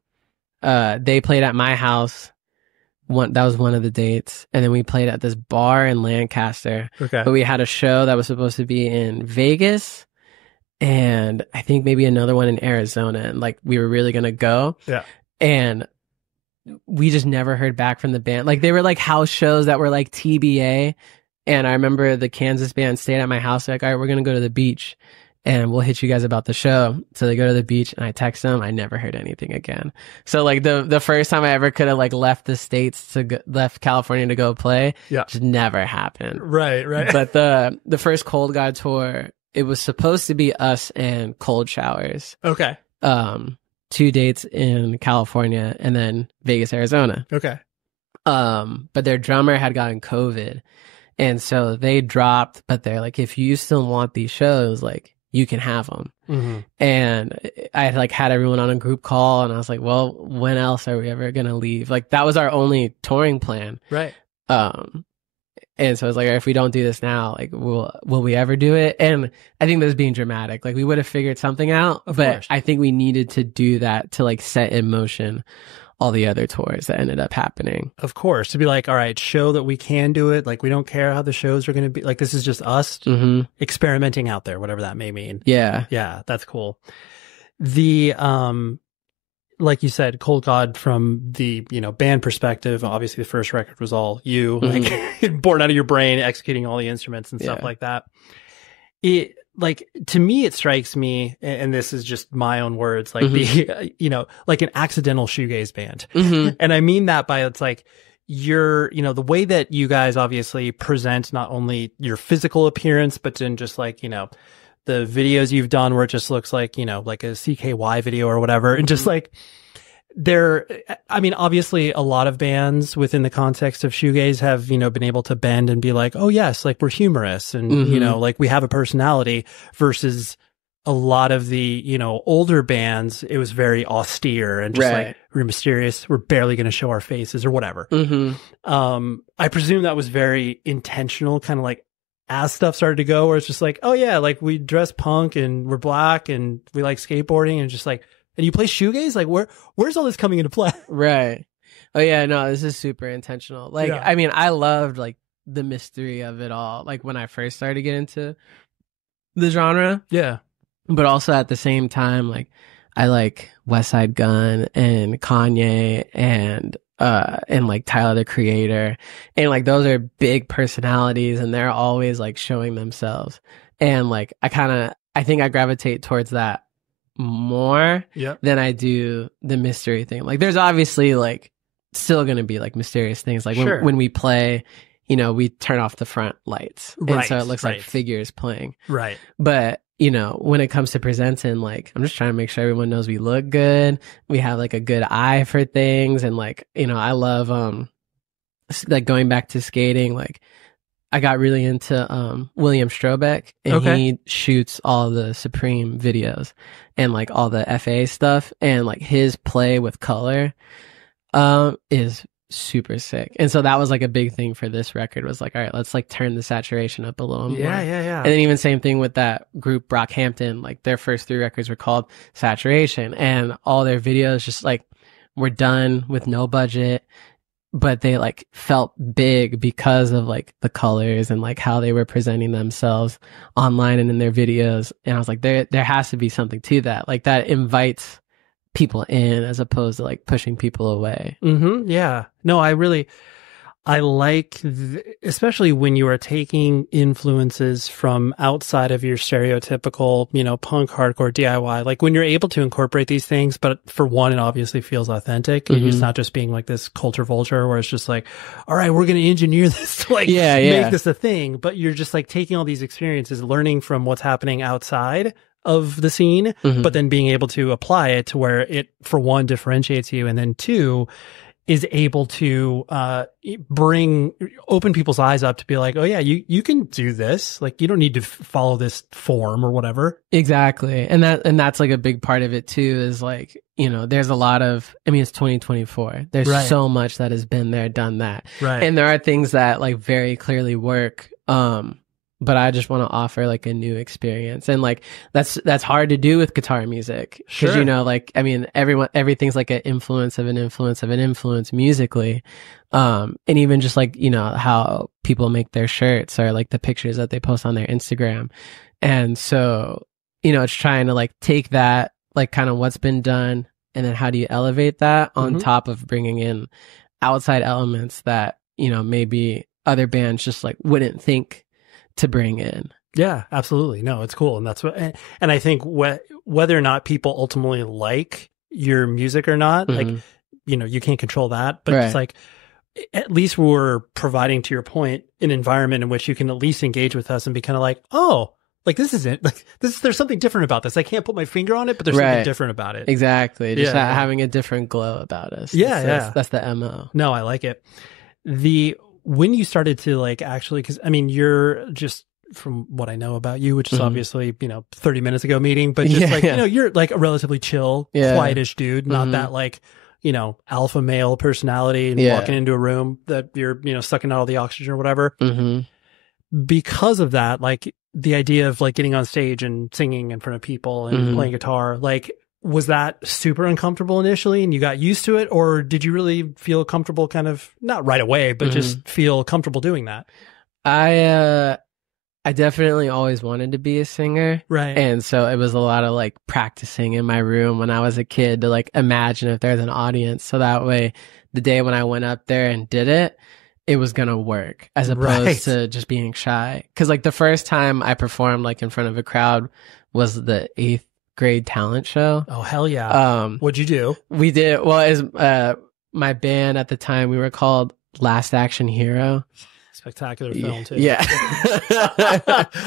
they played at my house. That was one of the dates. And then we played at this bar in Lancaster. Okay. But we had a show that was supposed to be in Vegas and I think maybe another one in Arizona. And like we were really going to go. Yeah. And we just never heard back from the band. Like they were like house shows that were like TBA. And I remember the Kansas band stayed at my house. Like, all right, we're going to go to the beach and we'll hit you guys about the show. So they go to the beach and I text them. I never heard anything again. So like the first time I ever could have like left the States left California to go play, just never happened. Right. But the first Cold God tour, it was supposed to be us and Cold Showers. Okay. 2 dates in California and then Vegas, Arizona. Okay. But their drummer had gotten COVID. And so they dropped, but they're like, if you still want these shows, like, you can have them. Mm-hmm. And I had everyone on a group call and I was like, well, when else are we ever going to leave? Like that was our only touring plan. Right. And so I was like, if we don't do this now, like, will we ever do it? And I think that's being dramatic. Like we would have figured something out, but course. I think we needed to do that to like set in motion all the other tours that ended up happening. Of course, to be like, all right, show that we can do it. Like we don't care how the shows are going to be. Like this is just us experimenting out there, whatever that may mean. Yeah. Yeah, that's cool. The like you said, Cold God from the, band perspective, obviously the first record was all you, like born out of your brain, executing all the instruments and stuff like that. It like to me, it strikes me, and this is just my own words, like the, like an accidental shoegaze band. And I mean that by it's like you're, the way that you guys obviously present not only your physical appearance, but then just like, the videos you've done where it just looks like, like a CKY video or whatever. And just like obviously a lot of bands within the context of shoegaze have, been able to bend and be like, oh yes, like we're humorous and, like we have a personality versus a lot of the, older bands. It was very austere and just like we're mysterious. We're barely going to show our faces or whatever. I presume that was very intentional, kind of like, as stuff started to go, where it's just like, oh yeah, like we dress punk and we're black and we like skateboarding and just like, and you play shoegaze? Like where's all this coming into play? Right. Oh yeah, no, this is super intentional. Like, I mean, I loved like the mystery of it all. Like when I first started to get into the genre. Yeah. But also at the same time, like I like West Side Gun and Kanye and like Tyler the Creator, and like those are big personalities and they're always like showing themselves, and like I think I gravitate towards that more than I do the mystery thing. Like there's obviously like still gonna be like mysterious things, like when we play, we turn off the front lights and so it looks like figures playing, but when it comes to presenting, like, I'm just trying to make sure everyone knows we look good. We have like a good eye for things. And like, I love, like going back to skating, like I got really into, William Strobeck, and he shoots all the Supreme videos and like all the FA stuff, and like his play with color, is super sick. And so that was like a big thing for this record, was like, all right, let's like turn the saturation up a little more. Yeah. And then even same thing with that group Brockhampton, like their first 3 records were called Saturation, and all their videos just like were done with no budget, but they like felt big because of like the colors and like how they were presenting themselves online and in their videos. And I was like, there has to be something to that. Like that invites people in as opposed to like pushing people away. Yeah. No, I like, especially when you are taking influences from outside of your stereotypical, punk, hardcore, DIY, like when you're able to incorporate these things, but for one, it obviously feels authentic. It's not just being like this culture vulture where it's just like, all right, we're going to engineer this to like make this a thing. But you're just like taking all these experiences, learning from what's happening outside of the scene, but then being able to apply it to where it, for one, differentiates you, and then two, is able to open people's eyes up to be like, oh yeah, you can do this. Like, you don't need to follow this form or whatever. Exactly. And that's like a big part of it too, is like, you know, there's a lot of, I mean, it's 2024. There's so much that has been there, done that. Right. And there are things that like very clearly work. But I just want to offer like a new experience. And like, that's hard to do with guitar music. Cause you know, like, I mean, everything's like an influence of an influence of an influence musically. And even just like, you know, how people make their shirts or like the pictures that they post on their Instagram. And so, you know, it's trying to like take that, like kind of what's been done, and then how do you elevate that on top of bringing in outside elements that, you know, maybe other bands just like wouldn't think to bring in. Yeah, absolutely. No, it's cool. And that's what, and I think whether or not people ultimately like your music or not, like, you know, you can't control that, but it's like, at least we're providing, to your point, an environment in which you can at least engage with us and be kind of like, oh, like this isn't like this. There's something different about this. I can't put my finger on it, but there's something different about it. Exactly. Just having a different glow about us. That's the MO. No, I like it. When you started to like actually, because I mean, you're just, from what I know about you, which is obviously, you know, 30 minutes ago meeting, but just like, you know, you're like a relatively chill, quietish dude, not that like, you know, alpha male personality and walking into a room that you're, you know, sucking out all the oxygen or whatever. Because of that, like the idea of like getting on stage and singing in front of people and playing guitar, like, was that super uncomfortable initially and you got used to it, or did you really feel comfortable kind of, not right away, but just feel comfortable doing that? I definitely always wanted to be a singer. Right. And so it was a lot of like practicing in my room when I was a kid to like imagine if there's an audience. So that way the day when I went up there and did it, it was going to work as opposed to just being shy. Cause like the first time I performed like in front of a crowd was the 8th grade talent show. Oh, hell yeah. What'd you do? We did, well, as my band at the time, we were called Last Action Hero. Spectacular film too. Yeah.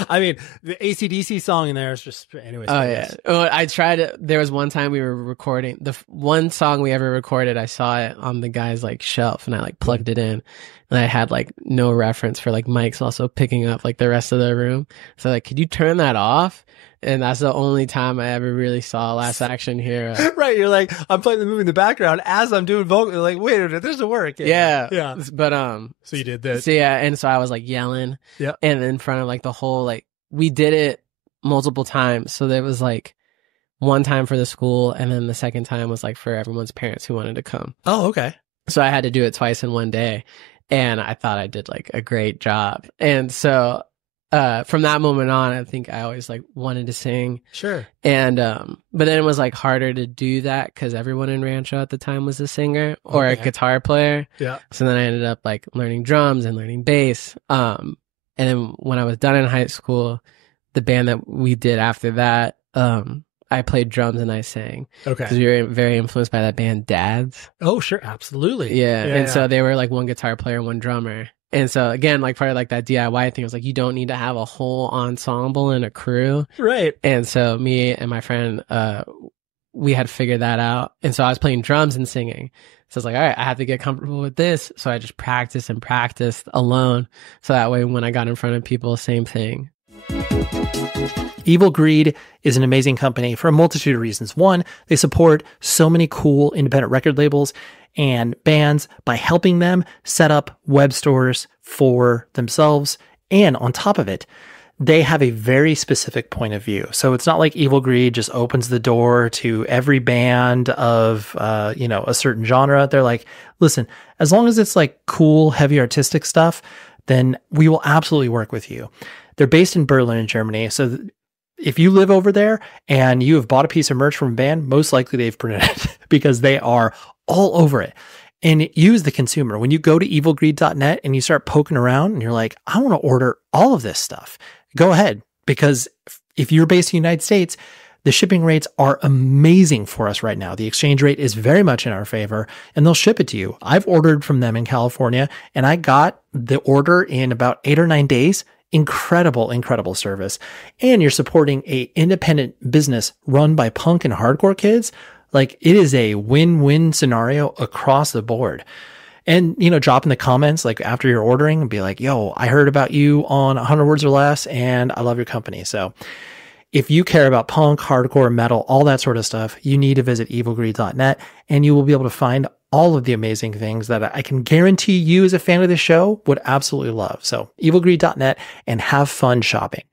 I mean, the AC/DC song in there is just, anyways. Oh yeah. Well, I tried it. There was one time we were recording the one song we ever recorded. I saw it on the guy's like shelf and I like plugged it in, and I had like no reference for like mics also picking up like the rest of the room. So like, could you turn that off? And that's the only time I ever really saw Last Action Hero. Right. You're like, I'm playing the movie in the background as I'm doing vocal. Like, wait a minute, this doesn't work. Yeah. But, so you did this. So yeah. And so I was like yelling. Yeah. And in front of like the whole, like, we did it multiple times. So there was like one time for the school. And then the second time was like for everyone's parents who wanted to come. Oh, okay. So I had to do it twice in one day. And I thought I did like a great job. And so, from that moment on, I think I always like wanted to sing. Sure. And, but then it was like harder to do that because everyone in Rancho at the time was a singer or a guitar player. Yeah. So then I ended up like learning drums and learning bass. And then when I was done in high school, the band that we did after that, I played drums and I sang. Okay. Because we were very influenced by that band Dads. Oh, sure. Absolutely. Yeah. So they were like one guitar player, one drummer. And so again, like part of like that DIY thing was like, you don't need to have a whole ensemble and a crew. Right. And so me and my friend, we had figured that out. And so I was playing drums and singing. So I was like, all right, I have to get comfortable with this. So I just practiced and practiced alone. So that way when I got in front of people, same thing. Evil Greed is an amazing company for a multitude of reasons. One, they support so many cool independent record labels and bands by helping them set up web stores for themselves. And on top of it, they have a very specific point of view. So it's not like Evil Greed just opens the door to every band of, a certain genre. They're like, listen, as long as it's like cool, heavy artistic stuff, then we will absolutely work with you. They're based in Berlin in Germany. So if you live over there and you have bought a piece of merch from a band, most likely they've printed it because they are all over it. And you as the consumer, when you go to evilgreed.net and you start poking around and you're like, I want to order all of this stuff, go ahead. Because if you're based in the United States, the shipping rates are amazing for us right now. The exchange rate is very much in our favor and they'll ship it to you. I've ordered from them in California and I got the order in about 8 or 9 days. Incredible service. And you're supporting a independent business run by punk and hardcore kids. Like, it is a win-win scenario across the board. And, drop in the comments, like, after you're ordering and be like, yo, I heard about you on 100 Words or Less and I love your company. So if you care about punk, hardcore, metal, all that sort of stuff, you need to visit evilgreed.net, and you will be able to find all of the amazing things that I can guarantee you as a fan of the show would absolutely love. So evilgreed.net, and have fun shopping.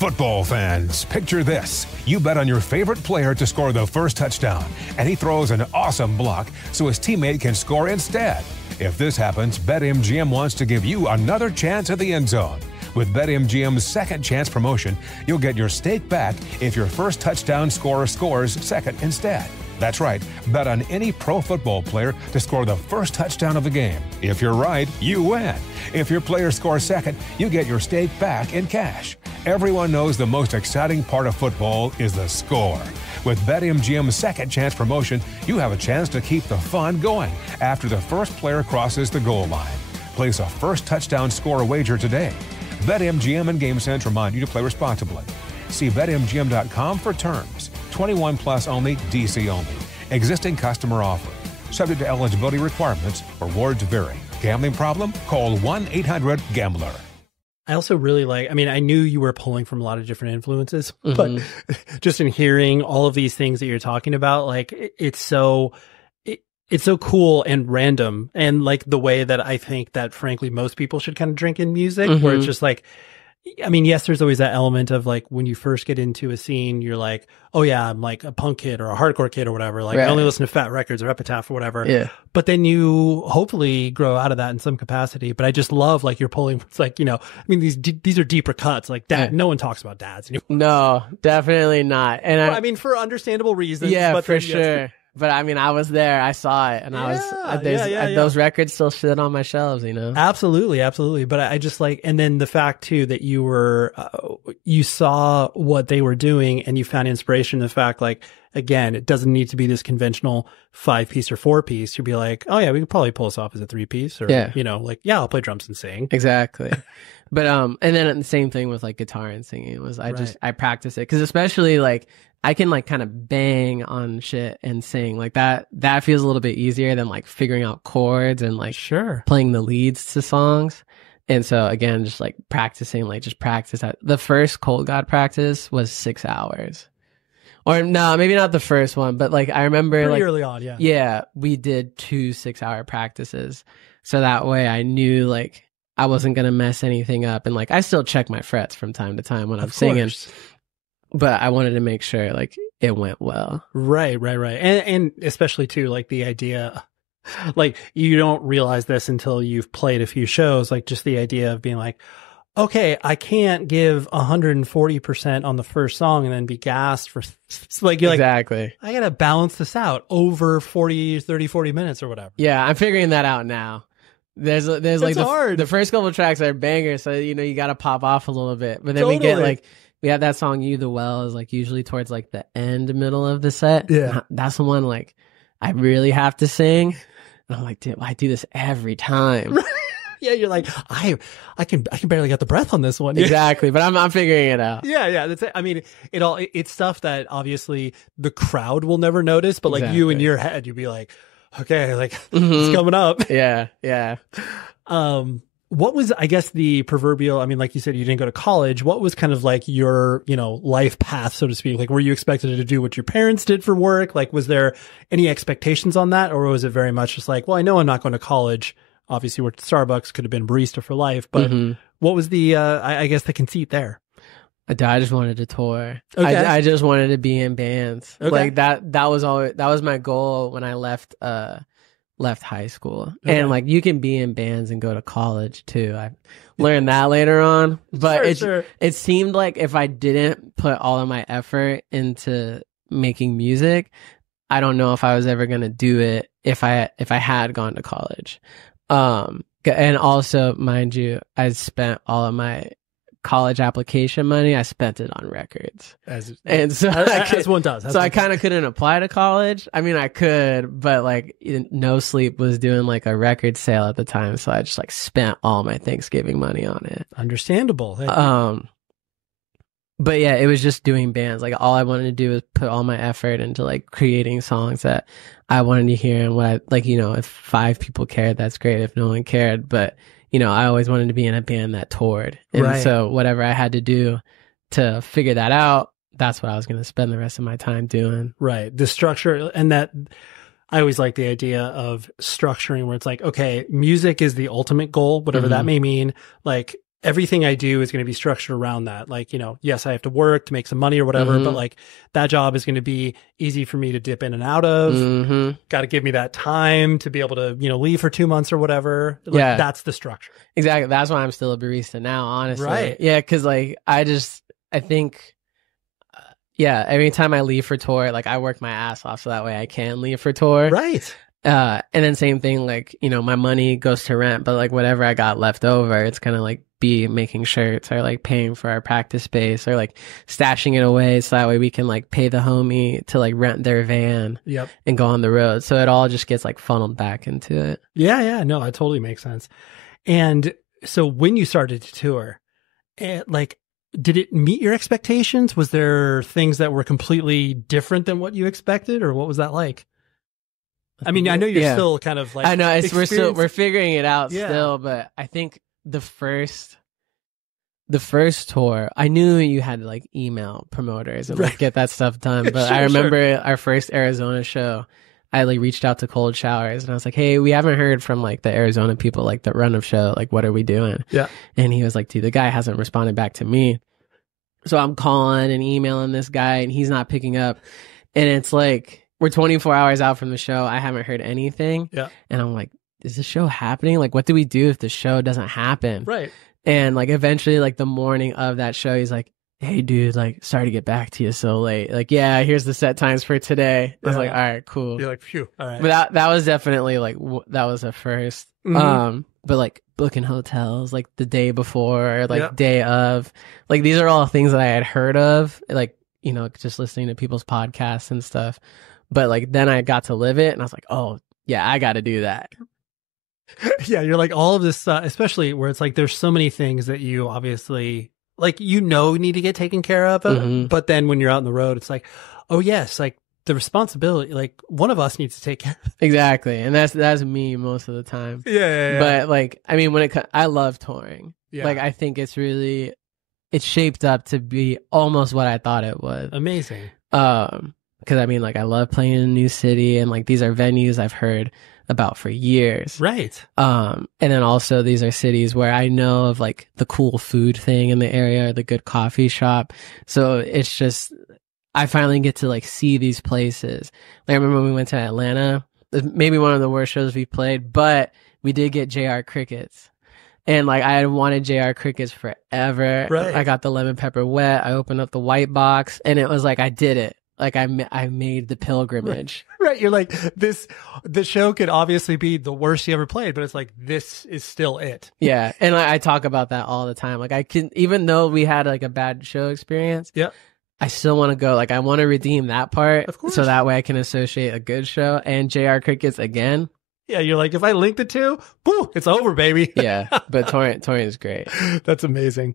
Football fans, picture this. You bet on your favorite player to score the first touchdown, and he throws an awesome block so his teammate can score instead. If this happens, BetMGM wants to give you another chance at the end zone. With BetMGM's second chance promotion, you'll get your stake back if your first touchdown scorer scores second instead. That's right, bet on any pro football player to score the first touchdown of the game. If you're right, you win. If your player scores second, you get your stake back in cash. Everyone knows the most exciting part of football is the score. With BetMGM's second chance promotion, you have a chance to keep the fun going after the first player crosses the goal line. Place a first touchdown scorer wager today. BetMGM and GameSense remind you to play responsibly. See BetMGM.com for terms. 21 plus only, DC only. Existing customer offer. Subject to eligibility requirements. Rewards vary. Gambling problem? Call 1-800-GAMBLER. I also really I knew you were pulling from a lot of different influences, but just in hearing all of these things that you're talking about, it's so cool and random, and like the way that I think that frankly most people should kind of drink in music, where it's just like, yes, there's always that element of like when you first get into a scene, you're like, oh yeah, I'm like a punk kid or a hardcore kid or whatever. Like, I only listen to Fat Records or Epitaph or whatever. Yeah. But then you hopefully grow out of that in some capacity. But I just love like you're pulling. It's like, these are deeper cuts. Like dad, no one talks about dads anymore. No, definitely not. And for understandable reasons. Yeah, but for sure. Yes. But I was there. I saw it, and those records still sit on my shelves. Absolutely, absolutely. But I just and then the fact too that you were, you saw what they were doing, and you found inspiration in the fact, again, it doesn't need to be this conventional 5-piece or 4-piece. You'd be like, oh yeah, we could probably pull this off as a 3-piece, or I'll play drums and sing. Exactly. But and then the same thing with guitar and singing was I practice it, because especially I can kind of bang on shit and sing that feels a little bit easier than figuring out chords and playing the leads to songs. And so again, just practicing, just practice. The first Cold God practice was 6 hours, or no, maybe not the first one, but I remember pretty early on. Yeah, we did 2 6-hour practices. So that way I knew I wasn't going to mess anything up. And I still check my frets from time to time when I'm singing. But I wanted to make sure it went well. Right. And especially too, the idea, you don't realize this until you've played a few shows, just the idea of being okay, I can't give 140% on the first song and then be gassed for exactly. I got to balance this out over 40 minutes or whatever. Yeah, I'm figuring that out now. There's hard. The first couple of tracks are bangers, so you got to pop off a little bit. But then we get we have that song "You the Well" is usually towards the middle of the set. Yeah, that's the one I really have to sing. And I'm dude, I do this every time. Yeah, you're I can barely get the breath on this one. Exactly, but I'm figuring it out. Yeah, that's it. It's stuff that obviously the crowd will never notice, but exactly. You in your head, you'd be okay, it's coming up. Yeah. What was, I guess, the proverbial, like you said, you didn't go to college. What was kind of your, life path, so to speak? Were you expected to do what your parents did for work? Was there any expectations on that? Or was it very much just well, I know I'm not going to college. Obviously, worked at Starbucks, could have been barista for life. But what was the, I guess, the conceit there? I just wanted to tour. Okay. I just wanted to be in bands. Okay. That was my goal when I left high school. Okay. And you can be in bands and go to college too. I learned that later on. But it seemed if I didn't put all of my effort into making music, I don't know if I was ever gonna do it if I had gone to college. And also, mind you, I spent all of my college application money, I spent it on records. As one does. So I kind of couldn't apply to college. I could, but No Sleep was doing a record sale at the time, so I just spent all my Thanksgiving money on it. Understandable. But yeah, it was just doing bands. Like all I wanted to do was put all my effort into like creating songs that I wanted to hear, and what I, like, you know, if 5 people cared, that's great. If no one cared, but you know, I always wanted to be in a band that toured. And so whatever I had to do to figure that out, that's what I was going to spend the rest of my time doing. Right. The structure, and that I always like the idea of structuring where it's like, okay, music is the ultimate goal, whatever that may mean. Like everything I do is going to be structured around that. Like, you know, yes, I have to work to make some money or whatever, but like that job is going to be easy for me to dip in and out of. Got to give me that time to be able to, you know, leave for 2 months or whatever. Like, that's the structure. Exactly. That's why I'm still a barista now, honestly. Right. Yeah. Cause like, I think, every time I leave for tour, like I work my ass off so that way I can leave for tour. Right. And then same thing, like, you know, my money goes to rent, but like whatever I got left over, it's kind of like be making shirts or like paying for our practice space or like stashing it away so that way we can like pay the homie to like rent their van and go on the road. So it all just gets like funneled back into it. Yeah. No, it totally makes sense. And so when you started to tour, like, did it meet your expectations? Was there things that were completely different than what you expected, or what was that like? I mean, I know you're still kind of like, I know we're figuring it out still, but I think the first tour, I knew you had to like email promoters and like get that stuff done. But I remember our first Arizona show, I like reached out to Cold Showers and I was like, hey, we haven't heard from like the Arizona people, like the run of show, like what are we doing? Yeah. And he was like, dude, the guy hasn't responded back to me. So I'm calling and emailing this guy and he's not picking up. And it's like, we're 24 hours out from the show. I haven't heard anything. Yeah. And I'm like, is the show happening? Like, what do we do if the show doesn't happen? Right. And like, eventually, like the morning of that show, he's like, hey, dude, like, sorry to get back to you so late. Like, yeah, here's the set times for today. I was like, all right, cool. You're like, phew. All right. But that was definitely like, that was a first. But like booking hotels, like the day before, or like day of, like, these are all things that I had heard of, like, you know, just listening to people's podcasts and stuff. But like, then I got to live it and I was like, oh yeah, I got to do that. Yeah. You're like all of this, especially where it's like, there's so many things that you obviously like, you know, need to get taken care of. But then when you're out on the road, it's like, oh yes, like the responsibility, like one of us needs to take care of it. Exactly. And that's me most of the time. Yeah. But like, I mean, I love touring. Yeah. Like, I think it's shaped up to be almost what I thought it was. Amazing. Because I mean, like, I love playing in a new city, and like, these are venues I've heard about for years. Right. And then also these are cities where I know of like the cool food thing in the area, or the good coffee shop. So it's just, I finally get to like see these places. Like, I remember when we went to Atlanta, maybe one of the worst shows we played, but we did get JR Crickets. And like, I had wanted JR Crickets forever. Right. I got the lemon pepper wet. I opened up the white box and it was like, I did it. Like, I made the pilgrimage. Right. You're like, the show could obviously be the worst you ever played, but it's like, this is still it. Yeah. And I talk about that all the time. Like, I can, even though we had like a bad show experience. Yeah. I still want to go. Like, I want to redeem that part. Of course. So that way I can associate a good show and JR Crickets again. Yeah, you're like, if I link the two, woo, it's over, baby. Yeah, but touring is great. That's amazing.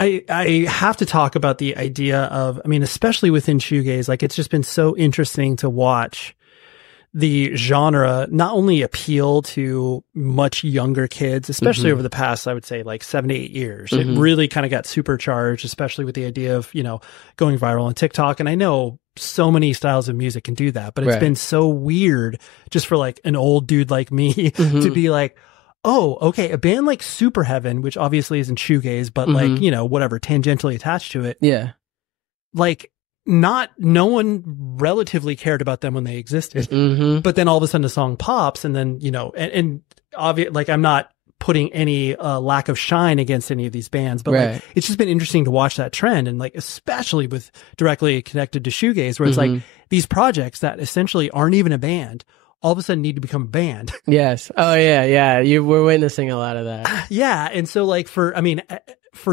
I have to talk about the idea of, I mean, especially within shoegaze, like, it's just been so interesting to watch the genre not only appeal to much younger kids, especially over the past, I would say, like 7 to 8 years. It really kind of got supercharged, especially with the idea of, you know, going viral on TikTok. And I know so many styles of music can do that, but it's been so weird just for like an old dude like me to be like, oh, okay, a band like Super Heaven, which obviously isn't shoegaze, but like, you know, whatever, tangentially attached to it. Yeah. Like, no one relatively cared about them when they existed. But then all of a sudden the song pops, and then, you know, and obvious, like, I'm not putting any lack of shine against any of these bands, but like, it's just been interesting to watch that trend. And like, especially with directly connected to shoegaze, where it's like these projects that essentially aren't even a band all of a sudden need to become a band. Yes. Oh yeah. Yeah. We're witnessing a lot of that. Yeah. And so like for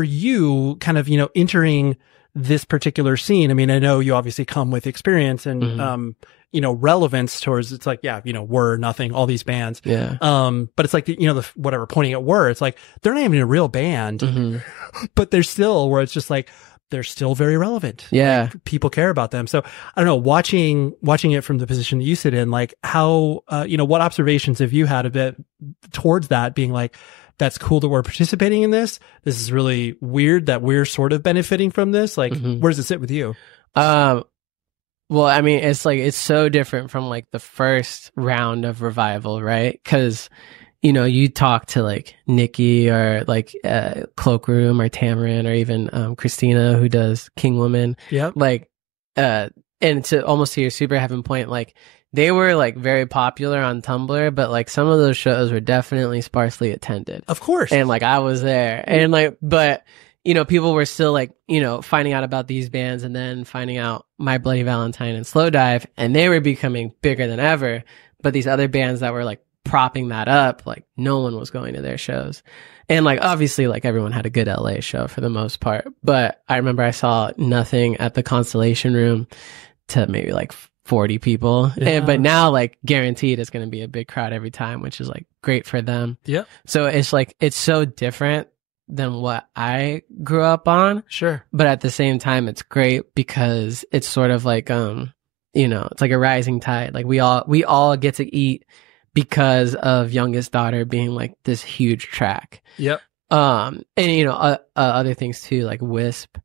you kind of, you know, entering this particular scene. I mean, I know you obviously come with experience and, you know, relevance towards, it's like, yeah, you know, Were, Nothing, all these bands. Yeah. But it's like, you know, the whatever, pointing at Were, it's like, they're not even a real band, but they're still, where it's just like, they're still very relevant. Yeah. Like, people care about them. So I don't know, watching it from the position that you sit in, like how, you know, what observations have you had a bit towards that being like, that's cool that we're participating in this. This is really weird that we're sort of benefiting from this. Like, where does it sit with you? Well, I mean, it's like, it's so different from like the first round of revival, right? Because, you know, you talk to like Nikki or like Cloakroom or Tamarin or even Christina, who does King Woman. Yeah. Like, and to almost to your Super Heaven point, like they were like very popular on Tumblr, but like some of those shows were definitely sparsely attended. Of course. And like I was there and like, but you know, people were still like, you know, finding out about these bands and then finding out My Bloody Valentine and Slowdive, and they were becoming bigger than ever. But these other bands that were like propping that up, like no one was going to their shows. And like, obviously, like everyone had a good LA show for the most part. But I remember I saw Nothing at the Constellation Room to maybe like 40 people. Yeah. But now like guaranteed it's going to be a big crowd every time, which is like great for them. Yeah. So it's like, it's so different than what I grew up on. Sure. But at the same time, it's great because it's sort of like, you know, it's like a rising tide. Like we all get to eat because of Youngest Daughter being like this huge track. Yep. And you know, other things too, like Wisp.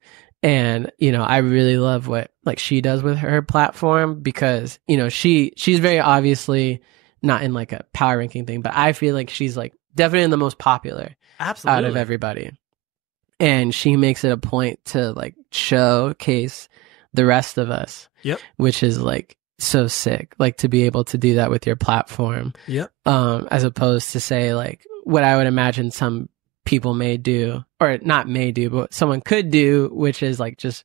And, you know, I really love what like she does with her platform because, you know, she's very obviously not in like a power ranking thing, but I feel like she's like definitely the most popular. Absolutely. Out of everybody. And she makes it a point to like showcase the rest of us. Yep. Which is like so sick. Like to be able to do that with your platform. Yep. As opposed to say like what I would imagine some people may do, or not may do, but someone could do, which is like just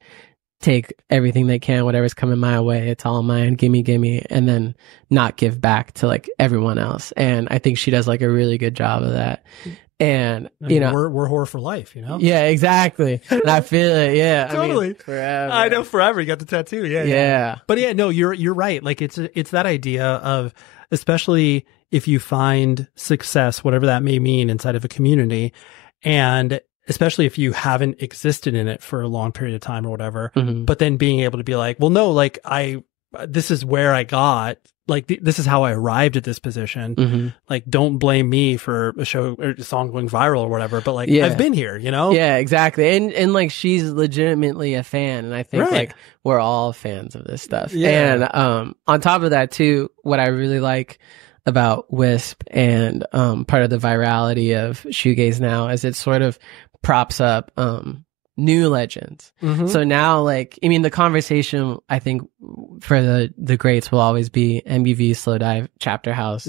take everything they can, whatever's coming my way, it's all mine, gimme, and then not give back to like everyone else. And I think she does like a really good job of that. And I mean, you know, we're horror for life, you know? Yeah, exactly. And I feel it. Yeah, Totally. I mean, forever. I know, forever. You got the tattoo. Yeah. Yeah. But yeah, no, you're right. Like it's that idea of, especially if you find success, whatever that may mean inside of a community, and especially if you haven't existed in it for a long period of time or whatever, but then being able to be like, well, no, like this is where I got, like, this is how I arrived at this position. Like, don't blame me for a show or a song going viral or whatever, but like, I've been here, you know? Yeah, exactly. And like, she's legitimately a fan. And I think like we're all fans of this stuff. Yeah. And on top of that too, what I really like about Wisp and part of the virality of shoegaze now is it sort of props up new legends. So now, like, I mean, the conversation I think for the greats will always be MBV, Slowdive, Chapter House,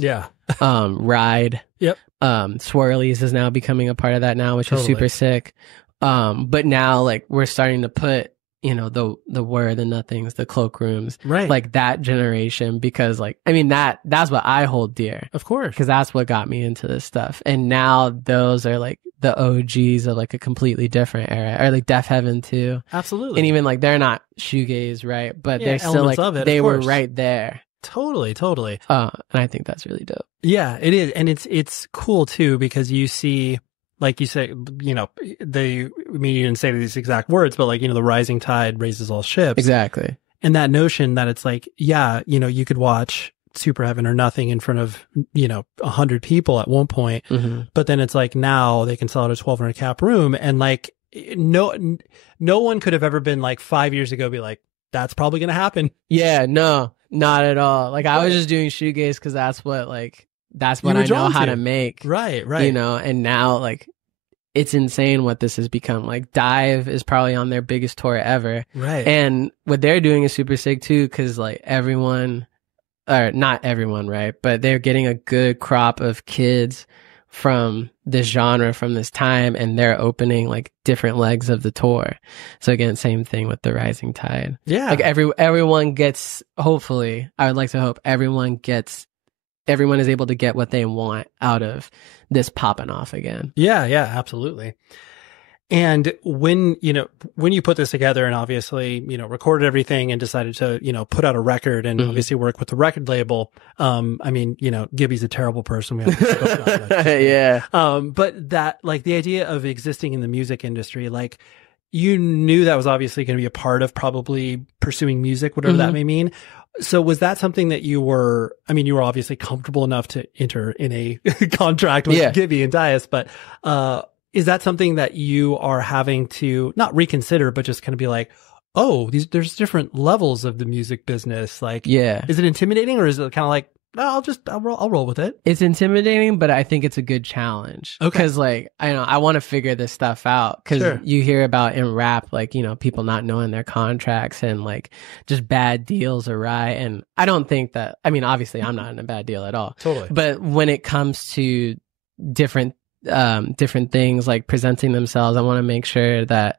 Ride. Yep. Swirlies is now becoming a part of that now, which is super sick. But now, like, we're starting to put, you know, the Were, the Nothings, the Cloakrooms, like that generation, because like, I mean, that's what I hold dear, of course, because that's what got me into this stuff. And now those are like the OGs of like a completely different era, or like Deaf Heaven too. Absolutely. And even like they're not shoegaze, right? But they're still like they were right there. Totally. And I think that's really dope. Yeah, it is. And it's cool too, because you see, like you say, you know, I mean, you didn't say these exact words, but like, you know, the rising tide raises all ships. Exactly. And that notion that it's like, yeah, you know, you could watch Super Heaven or Nothing in front of, you know, 100 people at one point, but then it's like now they can sell out a 1,200 cap room, and like no one could have ever been like 5 years ago be like, that's probably going to happen. Yeah, no, not at all. Like I was just doing shoegaze because that's what I know how to make. Right. You know, and now like it's insane what this has become. Like Dive is probably on their biggest tour ever. Right. And what they're doing is super sick too, because like everyone, or not everyone, right? But they're getting a good crop of kids from this genre, from this time, and they're opening like different legs of the tour. So again, same thing with the rising tide. Yeah. Like everyone gets, hopefully, I would like to hope everyone is able to get what they want out of this popping off again. Yeah, absolutely. And when you put this together and obviously, recorded everything and decided to, put out a record and obviously work with the record label. Gibby's a terrible person. We have to spoke about that. Yeah. But that, like, the idea of existing in the music industry, like, you knew that was obviously going to be a part of probably pursuing music, whatever that may mean. So was that something that you were obviously comfortable enough to enter in a contract with Gibby and Dais, but, is that something that you are having to not reconsider, but just kind of be like, oh, there's different levels of the music business? Like, is it intimidating, or is it kind of like, no, I'll roll with it? It's intimidating, but I think it's a good challenge. Okay. Because, like, I want to figure this stuff out. Because you hear about in rap, like, people not knowing their contracts and, like, just bad deals awry. And I don't think that, obviously I'm not in a bad deal at all. Totally. But when it comes to different things, like presenting themselves, I want to make sure that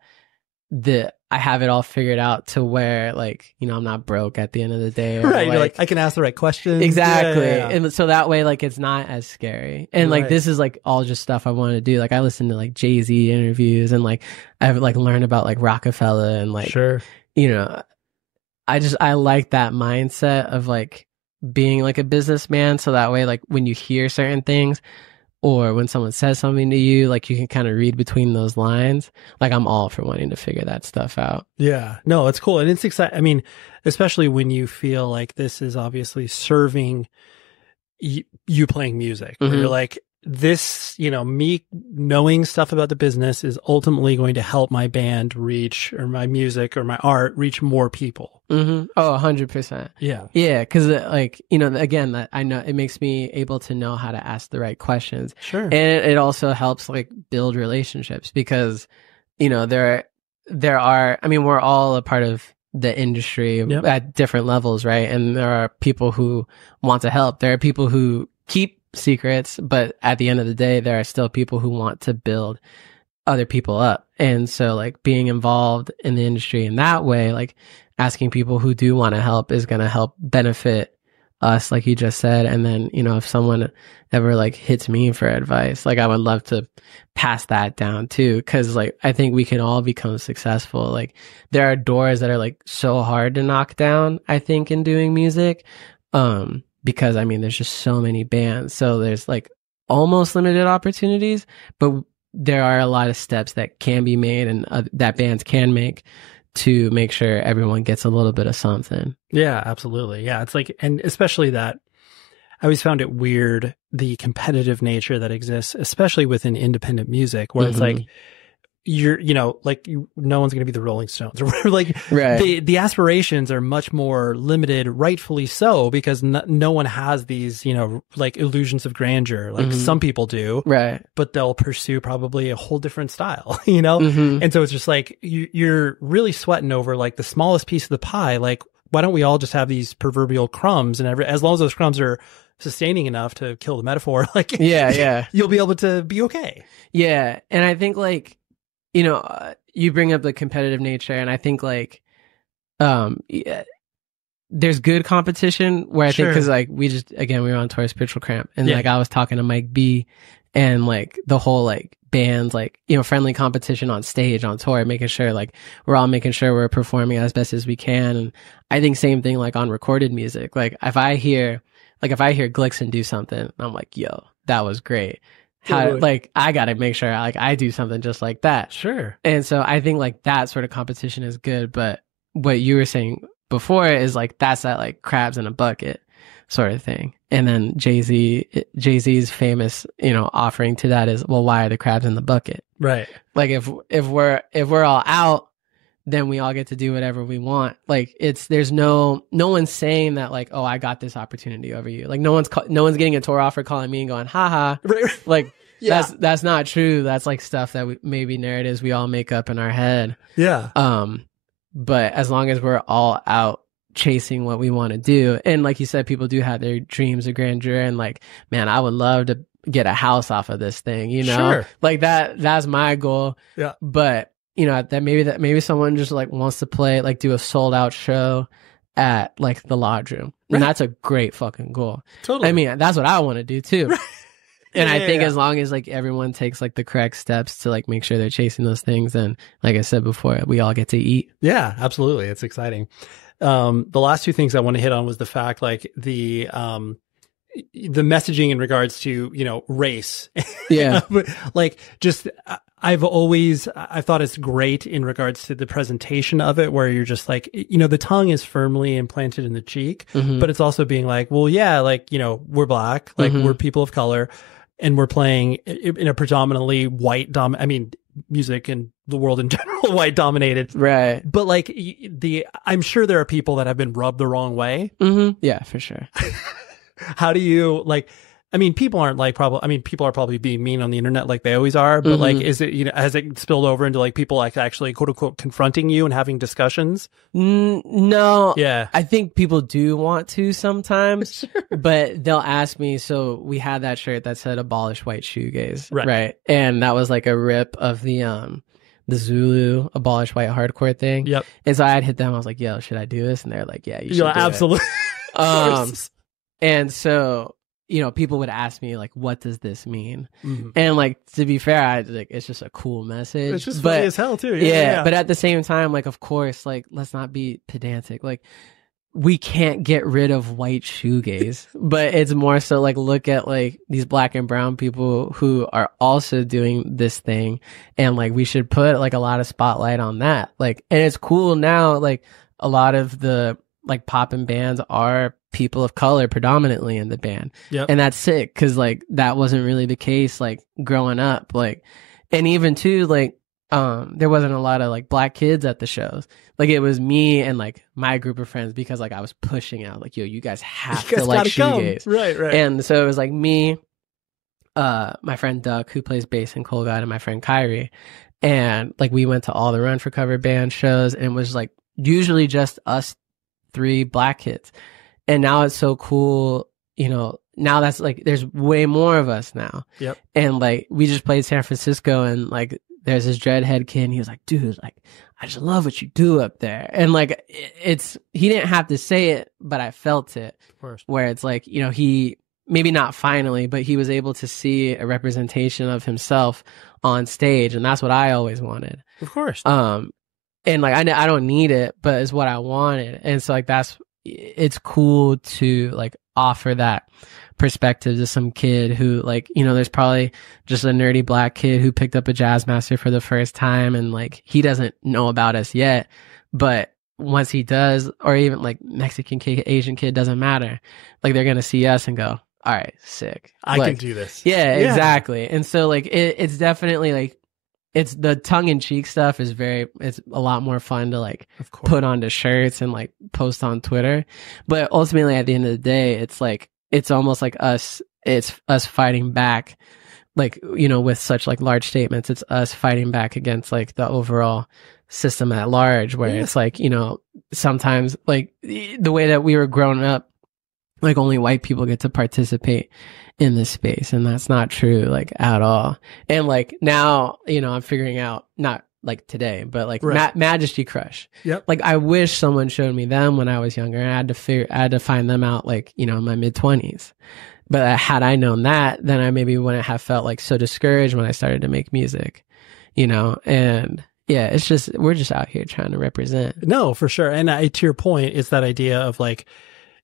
I have it all figured out to where, like, I'm not broke at the end of the day. Right. You're like, I can ask the right questions. Exactly. Yeah. And so that way, like, it's not as scary. And like, this is like all just stuff I want to do. Like, I listen to like Jay-Z interviews, and like, I've like learned about like Rockefeller and like, I like that mindset of like being like a businessman. So that way, like, when you hear certain things, or when someone says something to you, like, you can kind of read between those lines. Like, I'm all for wanting to figure that stuff out. Yeah. No, it's cool. And it's exciting. Especially when you feel like this is obviously serving you playing music. Where you're like, this, me knowing stuff about the business is ultimately going to help my band reach, or my music or my art reach more people. Oh, 100%. Yeah. Yeah. Cause like, again, that I know it makes me able to know how to ask the right questions. Sure. And it also helps like build relationships, because, there are, we're all a part of the industry at different levels. Right. And there are people who want to help. There are people who keep secrets, but at the end of the day, there are still people who want to build other people up. And so, like, being involved in the industry in that way, like asking people who do want to help, is going to help benefit us, like you just said. And then, if someone ever like hits me for advice, like, I would love to pass that down too. Cause like, I think we can all become successful. Like, there are doors that are like so hard to knock down, I think, in doing music. Because there's just so many bands. So there's like almost limited opportunities, but there are a lot of steps that can be made and that bands can make to make sure everyone gets a little bit of something. Yeah, absolutely. Yeah. It's like, and especially that I always found it weird, the competitive nature that exists, especially within independent music, where it's like, no one's going to be the Rolling Stones or whatever. Like, the aspirations are much more limited, rightfully so, because no one has these, like, illusions of grandeur. Like, some people do, right? But they'll pursue probably a whole different style, And so it's just like, you're really sweating over like the smallest piece of the pie. Like, why don't we all just have these proverbial crumbs, and as long as those crumbs are sustaining enough to kill the metaphor, like, you'll be able to be okay. Yeah. And I think, like, you bring up the competitive nature, and I think like, there's good competition where I think, cause like we were on tour Spiritual Cramp, and like I was talking to Mike B, and like the whole like bands, like, friendly competition on stage, on tour, making sure like we're all making sure we're performing as best as we can. And I think same thing like on recorded music. Like if I hear Glixen do something, I'm like, yo, that was great. Like, I got to make sure like I do something just like that. Sure. And so I think like that sort of competition is good. But what you were saying before is like, that's that like crabs in a bucket sort of thing. And then Jay-Z's famous, offering to that is, well, why are the crabs in the bucket? Right. Like if we're all out, then we all get to do whatever we want. Like there's no one's saying that like, oh, I got this opportunity over you. Like no one's getting a tour offer calling me and going, haha. Right. Like that's not true. That's like stuff that maybe narratives we all make up in our head. Yeah. But as long as we're all out chasing what we want to do, and like you said, people do have their dreams of grandeur, and like, man, I would love to get a house off of this thing, Sure. Like that's my goal. Yeah. But that maybe someone just like wants to play, like do a sold out show at like the Lodge Room. Right. And that's a great fucking goal. Totally. I mean, that's what I want to do too. Right. And I think as long as like everyone takes like the correct steps to like make sure they're chasing those things, and like I said before, we all get to eat. Yeah, absolutely. It's exciting. The last two things I want to hit on was the fact like the messaging in regards to, you know, race. Yeah. Like just, I've thought it's great in regards to the presentation of it, where you're just like, you know, the tongue is firmly implanted in the cheek, but it's also being like, well, yeah, like, you know, we're black, like we're people of color, and we're playing in a predominantly white music and the world in general, white dominated. Right. But like I'm sure there are people that have been rubbed the wrong way. Yeah, for sure. How do you like, I mean, people are probably being mean on the internet like they always are, but like, is it, you know, has it spilled over into like people like actually quote unquote confronting you and having discussions? No. Yeah. I think people do want to sometimes, but they'll ask me. So we had that shirt that said abolish white shoegaze. Right. And that was like a rip of the Zulu abolish white hardcore thing. Yep. And so I had hit them. I was like, yo, should I do this? And they're like, yeah, you should. Yeah, absolutely. And so, you know, people would ask me like, what does this mean? And like, to be fair, it's just a cool message. It's just funny as hell too. Yeah. But at the same time, like, of course, like, let's not be pedantic. Like, we can't get rid of white shoegaze, but it's more so like, look at like these black and brown people who are also doing this thing. And like, we should put like a lot of spotlight on that. Like, and it's cool now, like a lot of the like poppin' bands are people of color predominantly in the band. And that's sick, because like that wasn't really the case like growing up. Like, and even too, like there wasn't a lot of like black kids at the shows. Like it was me and like my group of friends, because like I was pushing out like, yo, you guys have to like shoegaze. Right. And so it was like me, my friend Duck, who plays bass in Gawd, and my friend Kyrie. And like we went to all the Run for Cover band shows, and it was like usually just us three black kids. And now it's so cool, you know, now that's like, there's way more of us now. And like, we just played San Francisco, and like, there's this dreadhead kid, and he was like, dude, like, I just love what you do up there. And like, he didn't have to say it, but I felt it. Of course. Where it's like, you know, he, maybe not finally, but he was able to see a representation of himself on stage. And that's what I always wanted. Of course. And like, I don't need it, but it's what I wanted. And so like, it's cool to like offer that perspective to some kid who like, you know, there's probably just a nerdy black kid who picked up a jazz master for the first time, and like he doesn't know about us yet, but once he does, or even like Mexican kid, Asian kid, doesn't matter, like they're gonna see us and go, all right, sick, I can do this. Yeah, exactly. And so like it's definitely like, it's the tongue-in-cheek stuff it's a lot more fun to like put onto shirts and like post on Twitter. But ultimately at the end of the day, it's like, it's almost like it's us fighting back, like, you know, with such like large statements, it's us fighting back against like the overall system at large, where it's like, you know, sometimes like the way that we were growing up, like only white people get to participate in this space, and that's not true, like at all. And like now, you know, I'm figuring out, not like today, but like Majesty Crush. Like I wish someone showed me them when I was younger, and I had to find them out like, you know, in my mid-20s. But had I known that, then I maybe wouldn't have felt like so discouraged when I started to make music, you know. And yeah, it's just, we're just out here trying to represent. No, for sure. And to your point, it's that idea of like,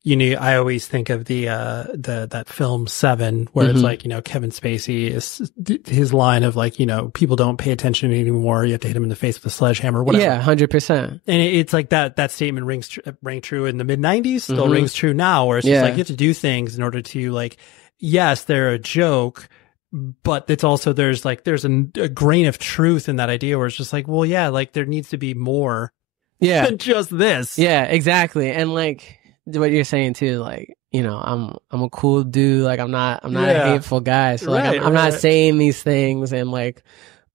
you know, I always think of that film Seven, where it's like, you know, Kevin Spacey is his line of like, you know, people don't pay attention anymore. You have to hit him in the face with a sledgehammer, whatever. Yeah, 100%. And it's like that statement rang true in the mid 90s, still rings true now, where it's just like, you have to do things in order to like, yes, they're a joke, but it's also, there's a grain of truth in that idea where it's just like, well, yeah, like there needs to be more than just this. Yeah, exactly. And like, what you're saying too, like, you know, I'm a cool dude, like I'm not a hateful guy, so like I'm not saying these things in like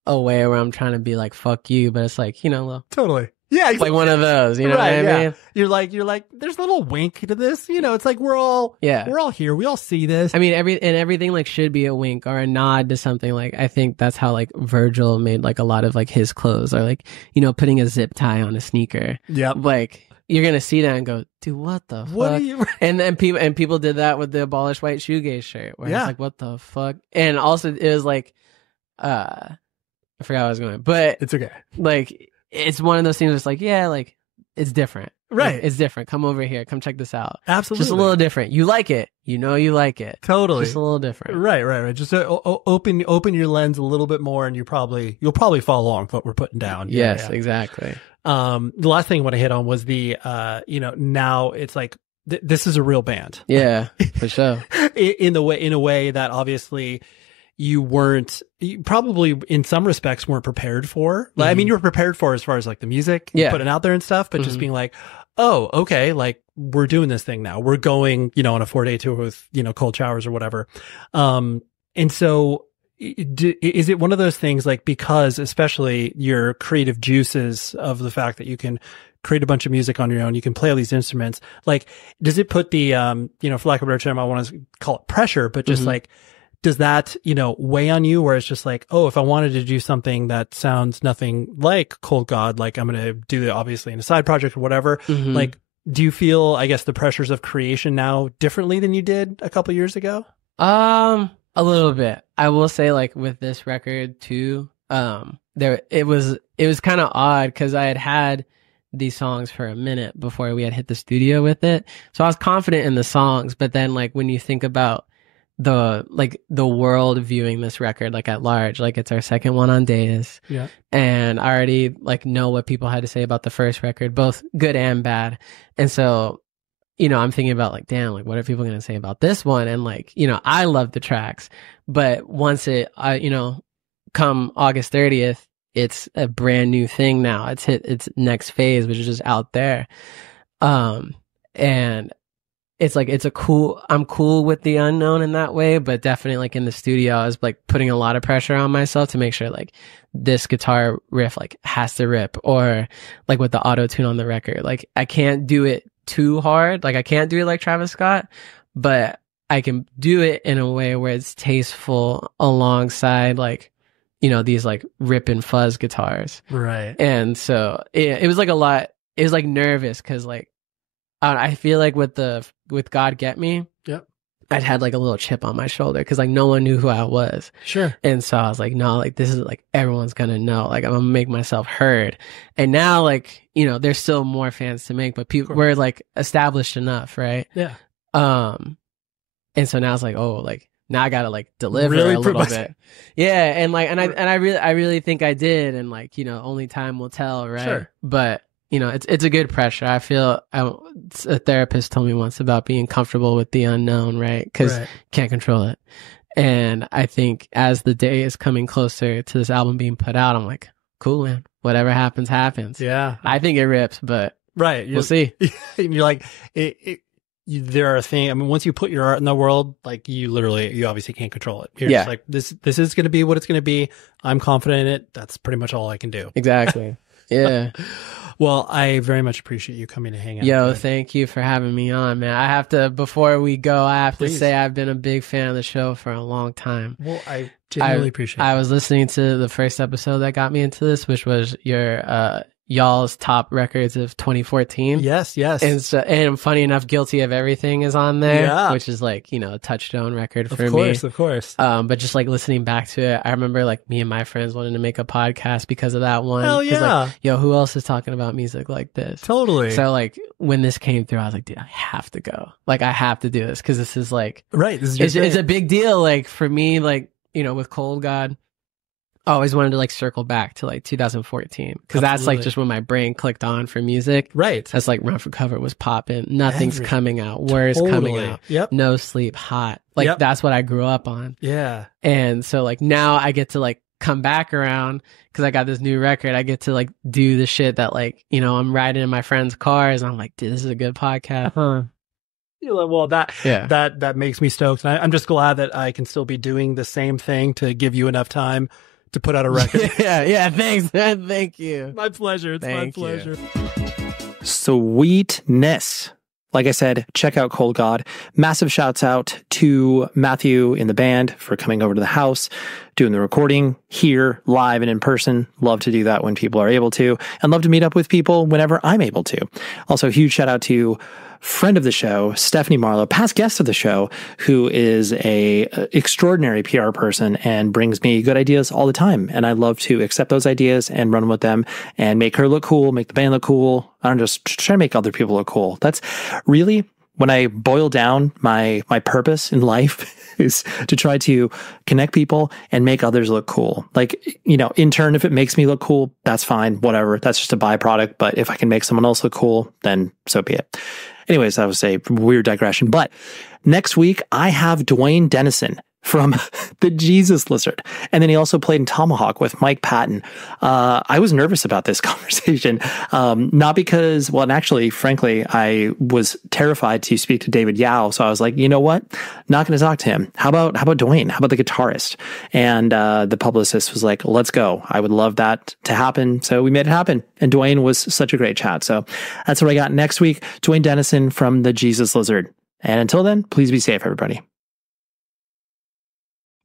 a way where I'm trying to be like fuck you, but it's like, you know, well, totally, yeah, like one of those, you know what I mean? You're like there's a little wink to this, you know, it's like we're all here, we all see this. I mean, everything like should be a wink or a nod to something. Like I think that's how like Virgil made like a lot of like his clothes, or like, you know, putting a zip tie on a sneaker. Yep. Like you're gonna see that and go, dude, what the What fuck? are you? And then people did that with the Abolish White Shoegaze shirt, where it's like, what the fuck? And also, it was like, I forgot where I was going, but It's okay. like, it's one of those things. It's like, yeah, like it's different, Right? Like, it's different. Come over here. Come check this out. Absolutely, Just a little different. You like it. You like it. Totally. Just a little different. Right. Just open your lens a little bit more, and you'll probably follow along with what we're putting down. Yes, exactly. The last thing I want to hit on was the, now it's like this is a real band. Yeah, for sure. in a way that obviously you probably in some respects weren't prepared for. Like, I mean, you were prepared for as far as like the music, putting out there and stuff, but just being like, oh, okay, like we're doing this thing now. We're going, on a 4-day tour with, Cold Showers or whatever. And so is it one of those things, like, because especially your creative juices of the fact that you can create a bunch of music on your own, you can play all these instruments, like, does it put the, for lack of a better term, I want to call it pressure, but just like, does that, weigh on you where it's just like, oh, if I wanted to do something that sounds nothing like Cold Gawd, like I'm going to do it obviously in a side project or whatever, like, do you feel, I guess, the pressures of creation now differently than you did a couple years ago? A little bit. I will say, like, with this record too, it was kind of odd because I had these songs for a minute before we had hit the studio with it. So I was confident in the songs, but then, like, when you think about the world viewing this record, like, at large, like, it's our second one on Dais. Yeah. And I already, like, know what people had to say about the first record, both good and bad. And so, I'm thinking about, like, damn, like, what are people going to say about this one? And, like, I love the tracks, but once come August 30th, it's a brand new thing now. It's hit its next phase, which is just out there. And it's like, I'm cool with the unknown in that way, but definitely, like, in the studio, I was, like, putting a lot of pressure on myself to make sure, like, this guitar riff, like, has to rip, or, like, with the auto tune on the record, like, I can't do it too hard. Like, I can't do it like Travis Scott, but I can do it in a way where it's tasteful alongside, like, these, like, rip and fuzz guitars. Right. And so it was like a lot. It was, like, nervous because, like, I feel like with God Get Me, I'd had, like, a little chip on my shoulder because, like, no one knew who I was. Sure. And so I was like, no, like, this is, like, everyone's gonna know. Like, I'm gonna make myself heard. And now, like, there's still more fans to make, but we're, like, established enough, right? Yeah. And so now it's like, oh, like, now I gotta, like, deliver a little bit. Yeah, and, like, and I really think I did, and, like, only time will tell, right? Sure. But it's a good pressure. I feel a therapist told me once about being comfortable with the unknown, right? Because can't control it. And I think as the day is coming closer to this album being put out, I'm like, cool, man. Whatever happens, happens. Yeah. I think it rips, but we'll see. You're like, there are things, I mean, once you put your art in the world, like, you obviously can't control it. You're just like, this is going to be what it's going to be. I'm confident in it. That's pretty much all I can do. Exactly. Yeah. Well, I very much appreciate you coming to hang out. Yo, thank you for having me on, man. Before we go, I have to say I've been a big fan of the show for a long time. Well, I genuinely appreciate it. I was listening to the first episode that got me into this, which was your y'all's top records of 2014. Yes. And funny enough, Guilty of Everything is on there, which is, like, a touchstone record for me. Of course. But just, like, listening back to it, I remember, like, me and my friends wanting to make a podcast because of that one. Hell yeah. Like, yo, who else is talking about music like this? Totally. So, like, when this came through, I was like, dude, I have to go. Like, I have to do this because this is, like, this is it's a big deal. Like, for me, like, with Cold Gawd, I always wanted to, like, circle back to, like, 2014 because that's, like, just when my brain clicked on for music. Right. That's, like, Run for Cover was popping. Nothing's coming out. Words coming out. Yep. No Sleep, Hot. Like, that's what I grew up on. Yeah. And so, like, now I get to, like, come back around because I got this new record. I get to, like, do the shit that, like, I'm riding in my friends' cars and I'm like, dude, this is a good podcast. Well, that makes me stoked. And I'm just glad that I can still be doing the same thing to give you enough time to put out a record. yeah, thanks, man. Thank you. My pleasure. It's my pleasure. Sweetness. Like I said, check out Cold God. Massive shouts out to Matthew in the band for coming over to the house, doing the recording here, live and in person. Love to do that when people are able to, and love to meet up with people whenever I'm able to. Also, huge shout out to friend of the show, Stephanie Marlowe, past guest of the show, who is a extraordinary PR person and brings me good ideas all the time. And I love to accept those ideas and run with them and make her look cool, make the band look cool. I don't just try to make other people look cool. That's really, when I boil down my purpose in life, is to try to connect people and make others look cool. Like, you know, in turn, if it makes me look cool, that's fine, whatever. That's just a byproduct. But if I can make someone else look cool, then so be it. Anyways, that was a weird digression. But next week, I have Dwayne Dennison from the Jesus Lizard. And then he also played in Tomahawk with Mike Patton. I was nervous about this conversation, not because, well, and actually, frankly, I was terrified to speak to David Yao. So I was like, you know what? Not going to talk to him. How about Dwayne? How about the guitarist? And the publicist was like, let's go. I would love that to happen. So we made it happen. And Dwayne was such a great chat. So that's what I got next week. Dwayne Dennison from the Jesus Lizard. And until then, please be safe, everybody.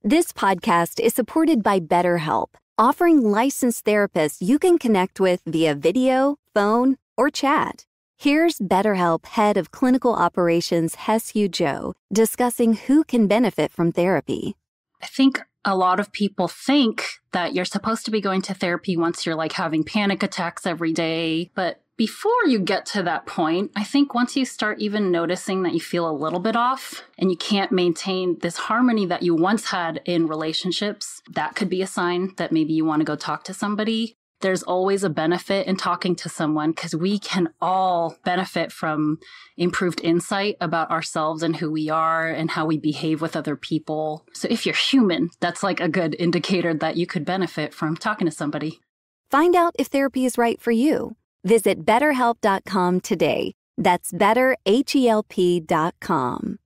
This podcast is supported by BetterHelp, offering licensed therapists you can connect with via video, phone, or chat. Here's BetterHelp Head of Clinical Operations Hesyu Joe discussing who can benefit from therapy. I think a lot of people think that you're supposed to be going to therapy once you're like having panic attacks every day, but before you get to that point, I think once you start even noticing that you feel a little bit off and you can't maintain this harmony that you once had in relationships, that could be a sign that maybe you want to go talk to somebody. There's always a benefit in talking to someone because we can all benefit from improved insight about ourselves and who we are and how we behave with other people. So if you're human, that's like a good indicator that you could benefit from talking to somebody. Find out if therapy is right for you. Visit BetterHelp.com today. That's BetterHelp.com.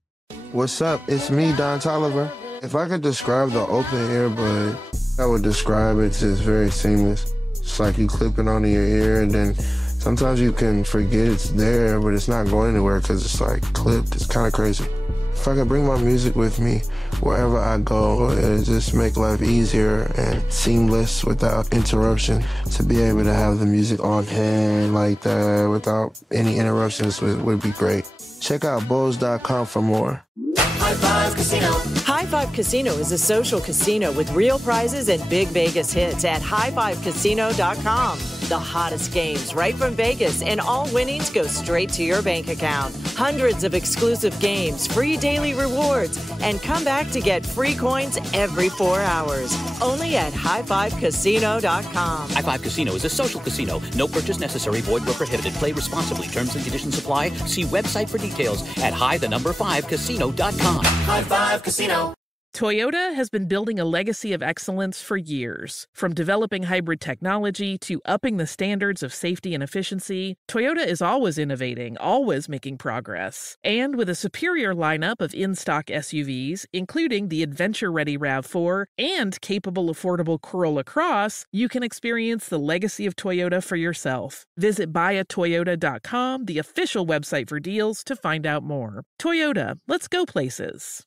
What's up? It's me, Don Tolliver. If I could describe the open earbud, I would describe it as very seamless. It's like you clip it onto your ear, and then sometimes you can forget it's there, but it's not going anywhere because it's like clipped. It's kind of crazy. If I could bring my music with me wherever I go, it'd just make life easier and seamless without interruption. To be able to have the music on hand like that without any interruptions would be great. Check out Bose.com for more. High Five Casino. High Five Casino is a social casino with real prizes and big Vegas hits at highfivecasino.com. The hottest games right from Vegas, and all winnings go straight to your bank account. Hundreds of exclusive games, free daily rewards, and come back to get free coins every 4 hours. Only at highfivecasino.com. High Five Casino is a social casino. No purchase necessary. Void where prohibited. Play responsibly. Terms and conditions apply. See website for details at high5casino.com. High Five Casino. Toyota has been building a legacy of excellence for years. From developing hybrid technology to upping the standards of safety and efficiency, Toyota is always innovating, always making progress. And with a superior lineup of in-stock SUVs, including the adventure-ready RAV4 and capable affordable Corolla Cross, you can experience the legacy of Toyota for yourself. Visit buyatoyota.com, the official website for deals, to find out more. Toyota, let's go places.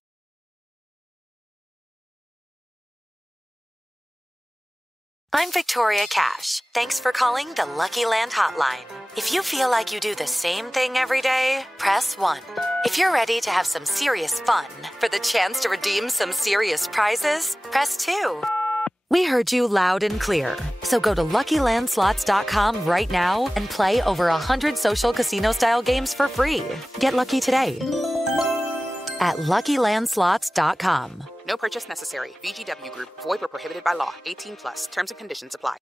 I'm Victoria Cash. Thanks for calling the Lucky Land Hotline. If you feel like you do the same thing every day, press 1. If you're ready to have some serious fun for the chance to redeem some serious prizes, press 2. We heard you loud and clear. So go to LuckyLandSlots.com right now and play over 100 social casino-style games for free. Get lucky today at LuckyLandSlots.com. No purchase necessary. VGW Group. Void where prohibited by law. 18+. Terms and conditions apply.